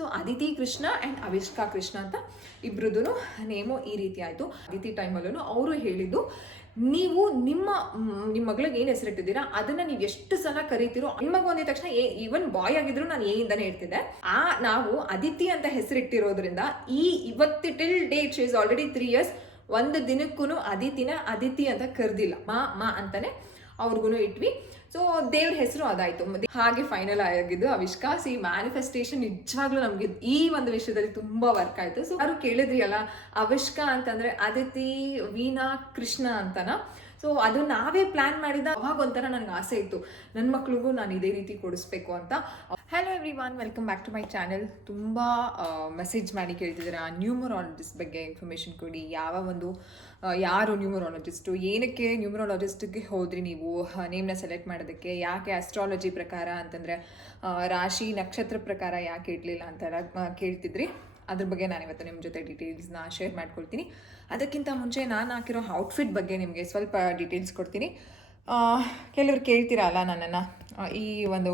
So Aditi Krishna and ಅವಿಷ್ಕಾ Krishna ಅಂತ ಇಬ್ರದ್ದು name ಈ ರೀತಿ ಆಯಿತು. ಅದಿತಿ ಟೈಮಲ್ಲೂ ಅವರು ಹೇಳಿದ್ದು, ನೀವು ನಿಮ್ಮ ಮಗಳಿಗೆ ಏನು ಹೆಸರಿಟ್ಟಿದ್ದೀರಾ ಅದನ್ನ ನೀವು ಎಷ್ಟು ಸಲ ಕರಿತೀರೋ, ಹೆಣ್ಮಗು ಅಂದಿದ ತಕ್ಷಣ ಈವನ್ ಬಾಯ್ ಆಗಿದ್ರು ನಾನು ಇಂದಾನೆ ಹೇಳ್ತಿದ್ದೆ. ನಾವು ಅದಿತಿ ಅಂತ ಹೆಸರಿಟ್ಟಿರೋದ್ರಿಂದ ಇವತ್ತು till date she is already 3 years ಒಂದು ದಿನಕ್ಕೂ ಅದಿತಿ ಅಂತ ಕರೆದಿಲ್ಲ, ಮಾ ಅಂತಾನೆ ಅವ್ರಿಗೂ ಇಟ್ವಿ. ಸೊ ದೇವ್ರ ಹೆಸರು ಅದಾಯ್ತು. ಹಾಗೆ ಫೈನಲ್ ಆಗಿದ್ದು ಅವಿಷ್ಕಾ. ಸಿ ಮ್ಯಾನಿಫೆಸ್ಟೇಷನ್ ನಿಜವಾಗ್ಲೂ ನಮ್ಗೆ ಈ ಒಂದು ವಿಷಯದಲ್ಲಿ ತುಂಬಾ ವರ್ಕ್ ಆಯ್ತು. ಸೊ ಯಾರು ಕೇಳಿದ್ರಿ ಅಲ್ಲ, ಅವಿಷ್ಕಾ ಅಂತಂದ್ರೆ ಅದಿತಿ ವೀಣಾ ಕೃಷ್ಣ ಅಂತನ. ಸೊ ಅದು ನಾವೇ ಪ್ಲಾನ್ ಮಾಡಿದ. ಅವಾಗ ಒಂಥರ ನನಗೆ ಆಸೆ ಇತ್ತು, ನನ್ನ ಮಕ್ಳಿಗೂ ನಾನು ಇದೇ ರೀತಿ ಕೊಡಿಸ್ಬೇಕು ಅಂತ. Hello everyone, welcome back to my channel. ತುಂಬ ಮೆಸೇಜ್ ಮಾಡಿ ಕೇಳ್ತಿದ್ದೀರಾ ನ್ಯೂಮರಾಲಜಿಸ್ಟ್ ಬಗ್ಗೆ ಇನ್ಫಾರ್ಮೇಷನ್ ಕೊಡಿ. ಯಾರು ನ್ಯೂಮರಾಲಜಿಸ್ಟು, ಏನಕ್ಕೆ ನ್ಯೂಮರಾಲಜಿಸ್ಟ್ಗೆ ಹೋದ್ರಿ ನೀವು ನೇಮ್ನ ಸೆಲೆಕ್ಟ್ ಮಾಡೋದಕ್ಕೆ, ಯಾಕೆ ಆಸ್ಟ್ರಾಲಜಿ ಪ್ರಕಾರ ಅಂತಂದರೆ ರಾಶಿ ನಕ್ಷತ್ರ ಪ್ರಕಾರ ಯಾಕೆ ಇಡಲಿಲ್ಲ ಅಂತೆಲ್ಲ ಕೇಳ್ತಿದ್ರಿ. ಅದ್ರ ಬಗ್ಗೆ ನಾನು ಇವತ್ತು ನಿಮ್ಮ ಜೊತೆ ಡೀಟೇಲ್ಸ್ನ ಶೇರ್ ಮಾಡ್ಕೊಳ್ತೀನಿ. ಅದಕ್ಕಿಂತ ಮುಂಚೆ ನಾನು ಹಾಕಿರೋ ಔಟ್ಫಿಟ್ ಬಗ್ಗೆ ನಿಮಗೆ ಸ್ವಲ್ಪ ಡೀಟೇಲ್ಸ್ ಕೊಡ್ತೀನಿ. ಕೆಲವ್ರು ಕೇಳ್ತೀರಲ್ಲ ನನ್ನನ್ನು, ಈ ಒಂದು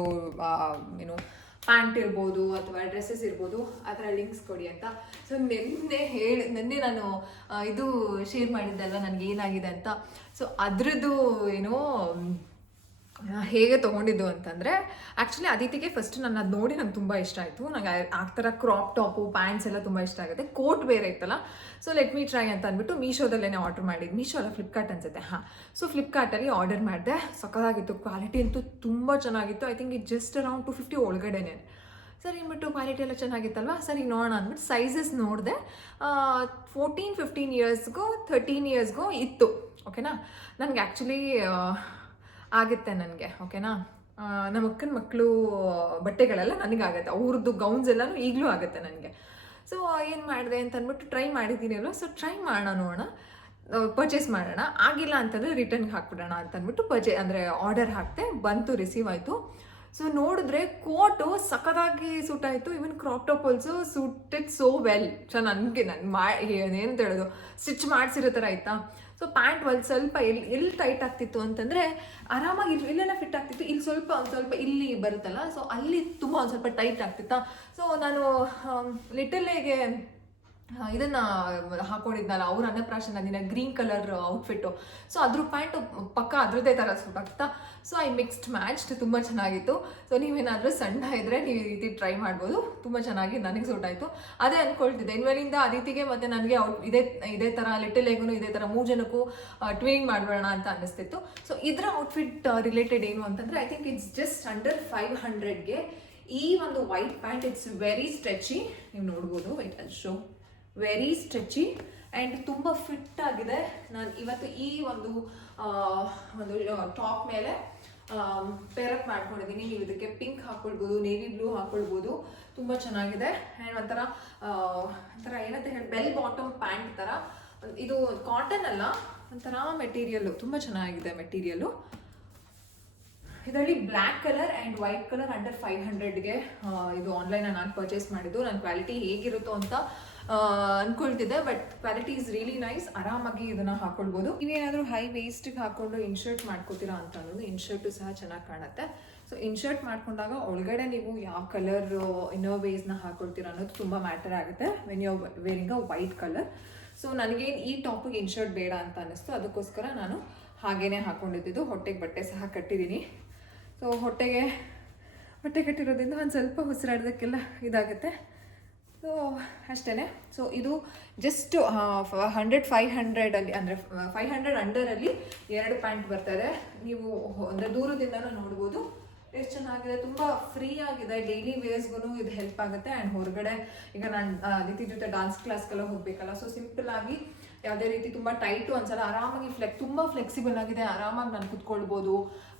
ಪ್ಯಾಂಟ್ ಇರ್ಬೋದು ಅಥವಾ ಡ್ರೆಸ್ಸಸ್ ಇರ್ಬೋದು ಅದರ ಲಿಂಕ್ಸ್ ಕೊಡಿ ಅಂತ. ಸೊ ನಿನ್ನೆ ನಾನು ಇದು ಶೇರ್ ಮಾಡಿದ್ದಲ್ವ ನನಗೆ ಏನಾಗಿದೆ ಅಂತ. ಸೊ ಅದರದ್ದು ಹೇಗೆ ತೊಗೊಂಡಿದ್ದು ಅಂತಂದರೆ, ಆ್ಯಕ್ಚುಲಿ ಅದಿತಿಗೆ ಫಸ್ಟ್ ನಾನು ಅದು ನೋಡಿ ನಂಗೆ ತುಂಬ ಇಷ್ಟ ಆಯಿತು. ನನಗೆ ಆ ಥರ ಕ್ರಾಪ್ ಟಾಪು ಪ್ಯಾಂಟ್ಸ್ ಎಲ್ಲ ತುಂಬ ಇಷ್ಟ ಆಗುತ್ತೆ. ಕೋಟ್ ಬೇರೆ ಇತ್ತಲ್ಲ, ಸೊ ಲೆಟ್ ಮೀ ಟ್ರೈ ಅಂತ ಅಂದ್ಬಿಟ್ಟು ಮೀಶೋದಲ್ಲೇ ಆರ್ಡರ್ ಮಾಡಿದ್ದು. ಮೀಶೋ ಅಲ್ಲ, ಫ್ಲಿಪ್ಕಾರ್ಟ್ ಅನ್ಸುತ್ತೆ. ಸೊ ಫ್ಲಿಪ್ಕಾರ್ಟಲ್ಲಿ ಆರ್ಡರ್ ಮಾಡಿದೆ. ಸಕ್ಕತ್ತಾಗಿತ್ತು, ಕ್ವಾಲಿಟಿ ಅಂತೂ ತುಂಬ ಚೆನ್ನಾಗಿತ್ತು. ಐ ಥಿಂಕ್ ಇದು ಜಸ್ಟ್ ಅರೌಂಡ್ 250 ಒಳಗಡೆನೇ. ಸರಿ ಅಂದ್ಬಿಟ್ಟು ಕ್ವಾಲಿಟಿ ಎಲ್ಲ ಚೆನ್ನಾಗಿತ್ತಲ್ವ, ಸರಿ ನೋಡೋಣ ಅಂದ್ಬಿಟ್ಟು ಸೈಜಸ್ ನೋಡಿದೆ. 14-15 ಇಯರ್ಸ್ಗೂ 13 ಇಯರ್ಸ್ಗೂ ಇತ್ತು. ಓಕೆನಾ, ನನಗೆ ಆ್ಯಕ್ಚುಲಿ ಆಗುತ್ತೆ ನನಗೆ. ಓಕೆನಾ, ನಮ್ಮ ಅಕ್ಕನ ಮಕ್ಕಳು ಬಟ್ಟೆಗಳೆಲ್ಲ ನನಗಾಗತ್ತೆ, ಅವ್ರದ್ದು ಗೌನ್ಸ್ ಎಲ್ಲನೂ ಈಗಲೂ ಆಗುತ್ತೆ ನನಗೆ. ಸೊ ಏನು ಮಾಡಿದೆ ಅಂತ ಅಂದ್ಬಿಟ್ಟು ಟ್ರೈ ಮಾಡಿದ್ದೀನಿ ಅಲ್ವ. ಸೊ ಟ್ರೈ ಮಾಡೋಣ, ಪರ್ಚೇಸ್ ಮಾಡೋಣ. ಆಗಿಲ್ಲ ಅಂತಂದರೆ ರಿಟರ್ನ್ಗೆ ಹಾಕ್ಬಿಡೋಣ ಅಂತ ಅಂದ್ಬಿಟ್ಟು ಆರ್ಡರ್ ಹಾಕ್ತೆ. ಬಂತು, ರಿಸೀವ್ ಆಯಿತು. ಸೊ ನೋಡಿದ್ರೆ ಕೋಟು ಸಖತ್ತಾಗಿ ಸೂಟ್ ಆಯಿತು. Even crop top also suited so well. So ನನಗೆ ಏನಂತ ಹೇಳೋದು, ಸ್ಟಿಚ್ ಮಾಡಿಸಿರೋ ಥರ ಆಯಿತಾ. ಸೊ ಪ್ಯಾಂಟ್ ಸ್ವಲ್ಪ ಎಲ್ಲಿ ಟೈಟ್ ಆಗ್ತಿತ್ತು ಅಂತಂದರೆ ಆರಾಮಾಗಿ ಇಲ್ಲೆಲ್ಲ ಫಿಟ್ ಆಗ್ತಿತ್ತು. ಇಲ್ಲಿ ಒಂದು ಸ್ವಲ್ಪ ಇಲ್ಲಿ ಬರುತ್ತಲ್ಲ, ಸೊ ಅಲ್ಲಿ ತುಂಬ ಒಂದು ಸ್ವಲ್ಪ ಟೈಟ್ ಆಗ್ತಿತ್ತಾ. ಸೊ ನಾನು ಲಿಟಲ್ಗೆ ಇದನ್ನು ಹಾಕೊಂಡಿದ್ನಲ್ಲ ಅವ್ರ ಅನ್ನಪ್ರಾಶನ ದಿನ, ಗ್ರೀನ್ ಕಲರ್ ಔಟ್ಫಿಟ್ಟು. ಸೊ ಅದ್ರ ಪ್ಯಾಂಟು ಪಕ್ಕ ಅದ್ರದ್ದೇ ಥರ ಸೂಟ್ ಆಗ್ತಾ. ಸೊ ಐ ಮಿಕ್ಸ್ಡ್ ಮ್ಯಾಚ್ಡ್, ತುಂಬ ಚೆನ್ನಾಗಿತ್ತು. ಸೊ ನೀವೇನಾದರೂ ಸಣ್ಣ ಇದ್ದರೆ ನೀವು ಈ ರೀತಿ ಟ್ರೈ ಮಾಡ್ಬೋದು. ತುಂಬ ಚೆನ್ನಾಗಿ ನನಗೆ ಸೂಟ್ ಆಯಿತು. ಅದೇ ಅಂದ್ಕೊಳ್ತಿದ್ದೆ, ಇನ್ಮೇಲಿಂದ ಅದಿತಿಗೆ ಮತ್ತು ನನಗೆ ಇದೇ ಥರ ಲಿಟಲ್ ಎಗೂ ಇದೇ ಥರ 3 ಜನಕ್ಕೂ ಟ್ವಿನಿಂಗ್ ಮಾಡಬೇಡ ಅಂತ ಅನ್ನಿಸ್ತಿತ್ತು. ಸೊ ಇದರ ಔಟ್ಫಿಟ್ ರಿಲೇಟೆಡ್ ಏನು ಅಂತಂದರೆ, I think it's just under 500ಗೆ ಈ ಒಂದು white pant. It's very stretchy, ನೀವು ನೋಡ್ಬೋದು. ವೈಟ್ ಅಲ್ಲಿ ಶೋ ವೆರಿ ಸ್ಟ್ರೆಚಿ ಆ್ಯಂಡ್ ತುಂಬ ಫಿಟ್ ಆಗಿದೆ. ನಾನು ಇವತ್ತು ಈ ಒಂದು ಟಾಪ್ ಮೇಲೆ ಪೇರಪ್ ಮಾಡ್ಕೊಂಡಿದ್ದೀನಿ. ನೀವು ಇದಕ್ಕೆ ಪಿಂಕ್ ಹಾಕ್ಕೊಳ್ಬೋದು, ನೇವಿ ಬ್ಲೂ ಹಾಕ್ಕೊಳ್ಬೋದು. ತುಂಬ ಚೆನ್ನಾಗಿದೆ. ಆ್ಯಂಡ್ ಒಂಥರ ಏನಂತ ಹೇಳಿ, ಬೆಲ್ ಬಾಟಮ್ ಪ್ಯಾಂಟ್ ಥರ. ಇದು ಕಾಟನ್ ಅಲ್ಲ, ಒಂಥರ ಮೆಟೀರಿಯಲ್ಲು ತುಂಬ ಚೆನ್ನಾಗಿದೆ ಮೆಟೀರಿಯಲ್ಲು. ಇದರಲ್ಲಿ black colour and white colour under 500ಗೆ ಇದು ಆನ್ಲೈನಲ್ಲಿ ನಾನು ಪರ್ಚೇಸ್ ಮಾಡಿದ್ದು. ನನ್ನ ಕ್ವಾಲಿಟಿ ಹೇಗಿರುತ್ತೋ ಅಂತ ಅಂದ್ಕೊಳ್ತಿದ್ದೆ, but quality is really nice. ಆರಾಮಾಗಿ ಇದನ್ನು ಹಾಕೊಳ್ಬೋದು. ನೀವೇನಾದರೂ ಹೈ ವೇಸ್ಟಿಗೆ ಹಾಕ್ಕೊಂಡು ಇನ್ಶರ್ಟ್ ಮಾಡ್ಕೋತೀರಾ ಅಂತ ಅನ್ನೋದು, ಇನ್ಶರ್ಟು ಸಹ ಚೆನ್ನಾಗಿ ಕಾಣುತ್ತೆ. ಸೊ ಇನ್ಶರ್ಟ್ ಮಾಡ್ಕೊಂಡಾಗ ಒಳಗಡೆ ನೀವು ಯಾವ ಕಲರ್ ಇನ್ನರ್ ವೇಸ್ನ ಹಾಕೊಳ್ತೀರಾ ಅನ್ನೋದು ತುಂಬ ಮ್ಯಾಟರ್ ಆಗುತ್ತೆ when you are wearing a white colour. So ನನಗೇನು ಈ ಟಾಪಿಗೆ ಇನ್ಶರ್ಟ್ ಬೇಡ ಅಂತ ಅನ್ನಿಸ್ತು, ಅದಕ್ಕೋಸ್ಕರ ನಾನು ಹಾಗೇ ಹಾಕ್ಕೊಂಡಿದ್ದು. ಹೊಟ್ಟೆಗೆ ಬಟ್ಟೆ ಸಹ ಕಟ್ಟಿದ್ದೀನಿ. ಸೊ ಬಟ್ಟೆ ಕಟ್ಟಿರೋದ್ರಿಂದ ಒಂದು ಸ್ವಲ್ಪ ಉಸಿರಾಡೋದಕ್ಕೆಲ್ಲ ಇದಾಗುತ್ತೆ. ಸೊ ಅಷ್ಟೇ. ಸೊ ಇದು ಜಸ್ಟ್ 500 ಅಂದರೆ 500 ಅಂಡರಲ್ಲಿ 2 ಪ್ಯಾಂಟ್ ಬರ್ತದೆ. ನೀವು ಅಂದರೆ ದೂರದಿಂದನೂ ನೋಡ್ಬೋದು ಎಷ್ಟು ಚೆನ್ನಾಗಿದೆ. ತುಂಬ ಫ್ರೀ ಆಗಿದೆ, ಡೈಲಿ ವೇರ್ಸ್ಗೂ ಇದು ಹೆಲ್ಪ್ ಆಗುತ್ತೆ. ಆ್ಯಂಡ್ ಹೊರಗಡೆ ಈಗ ನಾನು ಅದಿತಿ ಜೊತೆ ಡಾನ್ಸ್ ಕ್ಲಾಸ್ಗೆಲ್ಲ ಹೋಗಬೇಕಲ್ಲ, ಸೊ ಸಿಂಪಲ್ ಆಗಿ ಯಾವುದೇ ರೀತಿ ತುಂಬ ಟೈಟು ಅನ್ಸಲ್ಲ, ಆರಾಮಾಗಿ ತುಂಬ ಫ್ಲೆಕ್ಸಿಬಲ್ ಆಗಿದೆ. ಆರಾಮಾಗಿ ನಾನು ಕುತ್ಕೊಳ್ಬೋದು.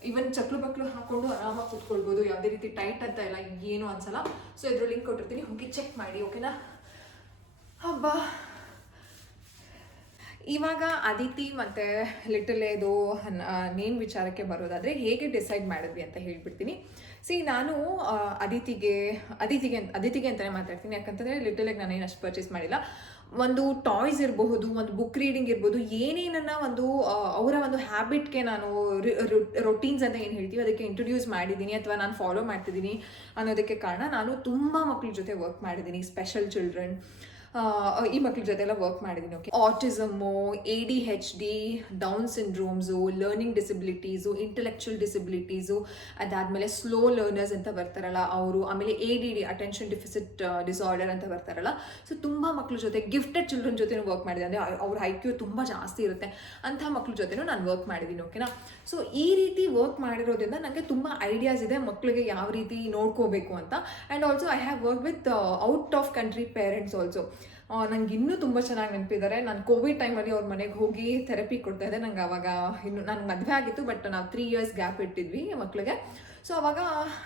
ಈವನ್ ಚಕ್ಲು ಹಾಕ್ಕೊಂಡು ಆರಾಮಾಗಿ ಕುತ್ಕೊಳ್ಬೋದು. ಯಾವುದೇ ರೀತಿ ಟೈಟ್ ಅಂತ ಇಲ್ಲ, ಏನು ಅನ್ಸಲ್ಲ. ಸೊ ಇದ್ರ ಲಿಂಕ್ ಕೊಟ್ಟಿರ್ತೀನಿ, ಹೋಗಿ ಚೆಕ್ ಮಾಡಿ. ಓಕೆನಾ? ಹಬ್ಬ ಇವಾಗ ಅದಿತಿ ಮತ್ತು ಲಿಟಲ್ ಏದು ನೇಮ್ ವಿಚಾರಕ್ಕೆ ಬರೋದಾದರೆ ಹೇಗೆ ಡಿಸೈಡ್ ಮಾಡಿದ್ವಿ ಅಂತ ಹೇಳ್ಬಿಡ್ತೀನಿ. ನಾನು ಅದಿತಿಗೆ ಅಂತಲೇ ಮಾತಾಡ್ತೀನಿ. ಯಾಕಂತಂದರೆ ಲಿಟಲ್ಗೆ ನಾನೇನು ಅಷ್ಟು ಪರ್ಚೇಸ್ ಮಾಡಿಲ್ಲ. ಒಂದು ಟಾಯ್ಸ್ ಇರಬಹುದು, ಒಂದು ಬುಕ್ ರೀಡಿಂಗ್ ಇರ್ಬೋದು, ಏನೇನನ್ನ ಒಂದು ಅವರ ಒಂದು ಹ್ಯಾಬಿಟ್ಗೆ ನಾನು ರೊಟೀನ್ಸ್ ಅಂತ ಏನು ಹೇಳ್ತೀವಿ ಅದಕ್ಕೆ ಇಂಟ್ರೊಡ್ಯೂಸ್ ಮಾಡಿದ್ದೀನಿ ಅಥವಾ ನಾನು ಫಾಲೋ ಮಾಡ್ತಿದ್ದೀನಿ ಅನ್ನೋದಕ್ಕೆ ಕಾರಣ ನಾನು ತುಂಬ ಮಕ್ಕಳ ಜೊತೆ ವರ್ಕ್ ಮಾಡಿದ್ದೀನಿ. ಸ್ಪೆಷಲ್ ಚಿಲ್ಡ್ರನ್ ಈ ಮಕ್ಳ ಜೊತೆ ಎಲ್ಲ ವರ್ಕ್ ಮಾಡಿದ್ದೀನಿ. Okay, autism, ADHD, Down syndromes, learning disabilities, intellectual disabilities, ಅದಾದಮೇಲೆ ಸ್ಲೋ ಲರ್ನರ್ಸ್ ಅಂತ ಬರ್ತಾರಲ್ಲ ಅವರು, ಆಮೇಲೆ ADD, ಅಟೆನ್ಷನ್ ಡಿಫಿಸಿಟ್ ಡಿಸಾರ್ಡರ್ ಅಂತ ಬರ್ತಾರಲ್ಲ. ಸೊ ತುಂಬ ಮಕ್ಳ ಜೊತೆ, ಗಿಫ್ಟೆಡ್ ಚಿಲ್ಡ್ರನ್ ಜೊತೆ ವರ್ಕ್ ಮಾಡಿದೆ. ಅಂದರೆ ಅವ್ರ IQ ತುಂಬ ಜಾಸ್ತಿ ಇರುತ್ತೆ, ಅಂಥ ಮಕ್ಳ ಜೊತೆನೂ ನಾನು ವರ್ಕ್ ಮಾಡಿದ್ದೀನಿ. ಓಕೆನಾ, ಸೊ ಈ ರೀತಿ ವರ್ಕ್ ಮಾಡಿರೋದ್ರಿಂದ ನನಗೆ ತುಂಬ ಐಡಿಯಾಸ್ ಇದೆ ಮಕ್ಕಳಿಗೆ ಯಾವ ರೀತಿ ನೋಡ್ಕೋಬೇಕು ಅಂತ. And also I have work with out of country parents also. ನಂಗೆ ಇನ್ನೂ ತುಂಬ ಚೆನ್ನಾಗಿ ನೆನಪಿದ್ದಾರೆ. ನಾನು ಕೋವಿಡ್ ಟೈಮಲ್ಲಿ ಅವ್ರ ಮನೆಗೆ ಹೋಗಿ ಥೆರಪಿ ಕೊಡ್ತಾ ಇದ್ದೆ. ನಂಗೆ ಅವಾಗ ಇನ್ನು ನನಗೆ ಮದುವೆ ಆಗಿತ್ತು, ಬಟ್ ನಾವು 3 years ಗ್ಯಾಪ್ ಇಟ್ಟಿದ್ವಿ ಮಕ್ಕಳಿಗೆ. ಸೊ ಅವಾಗ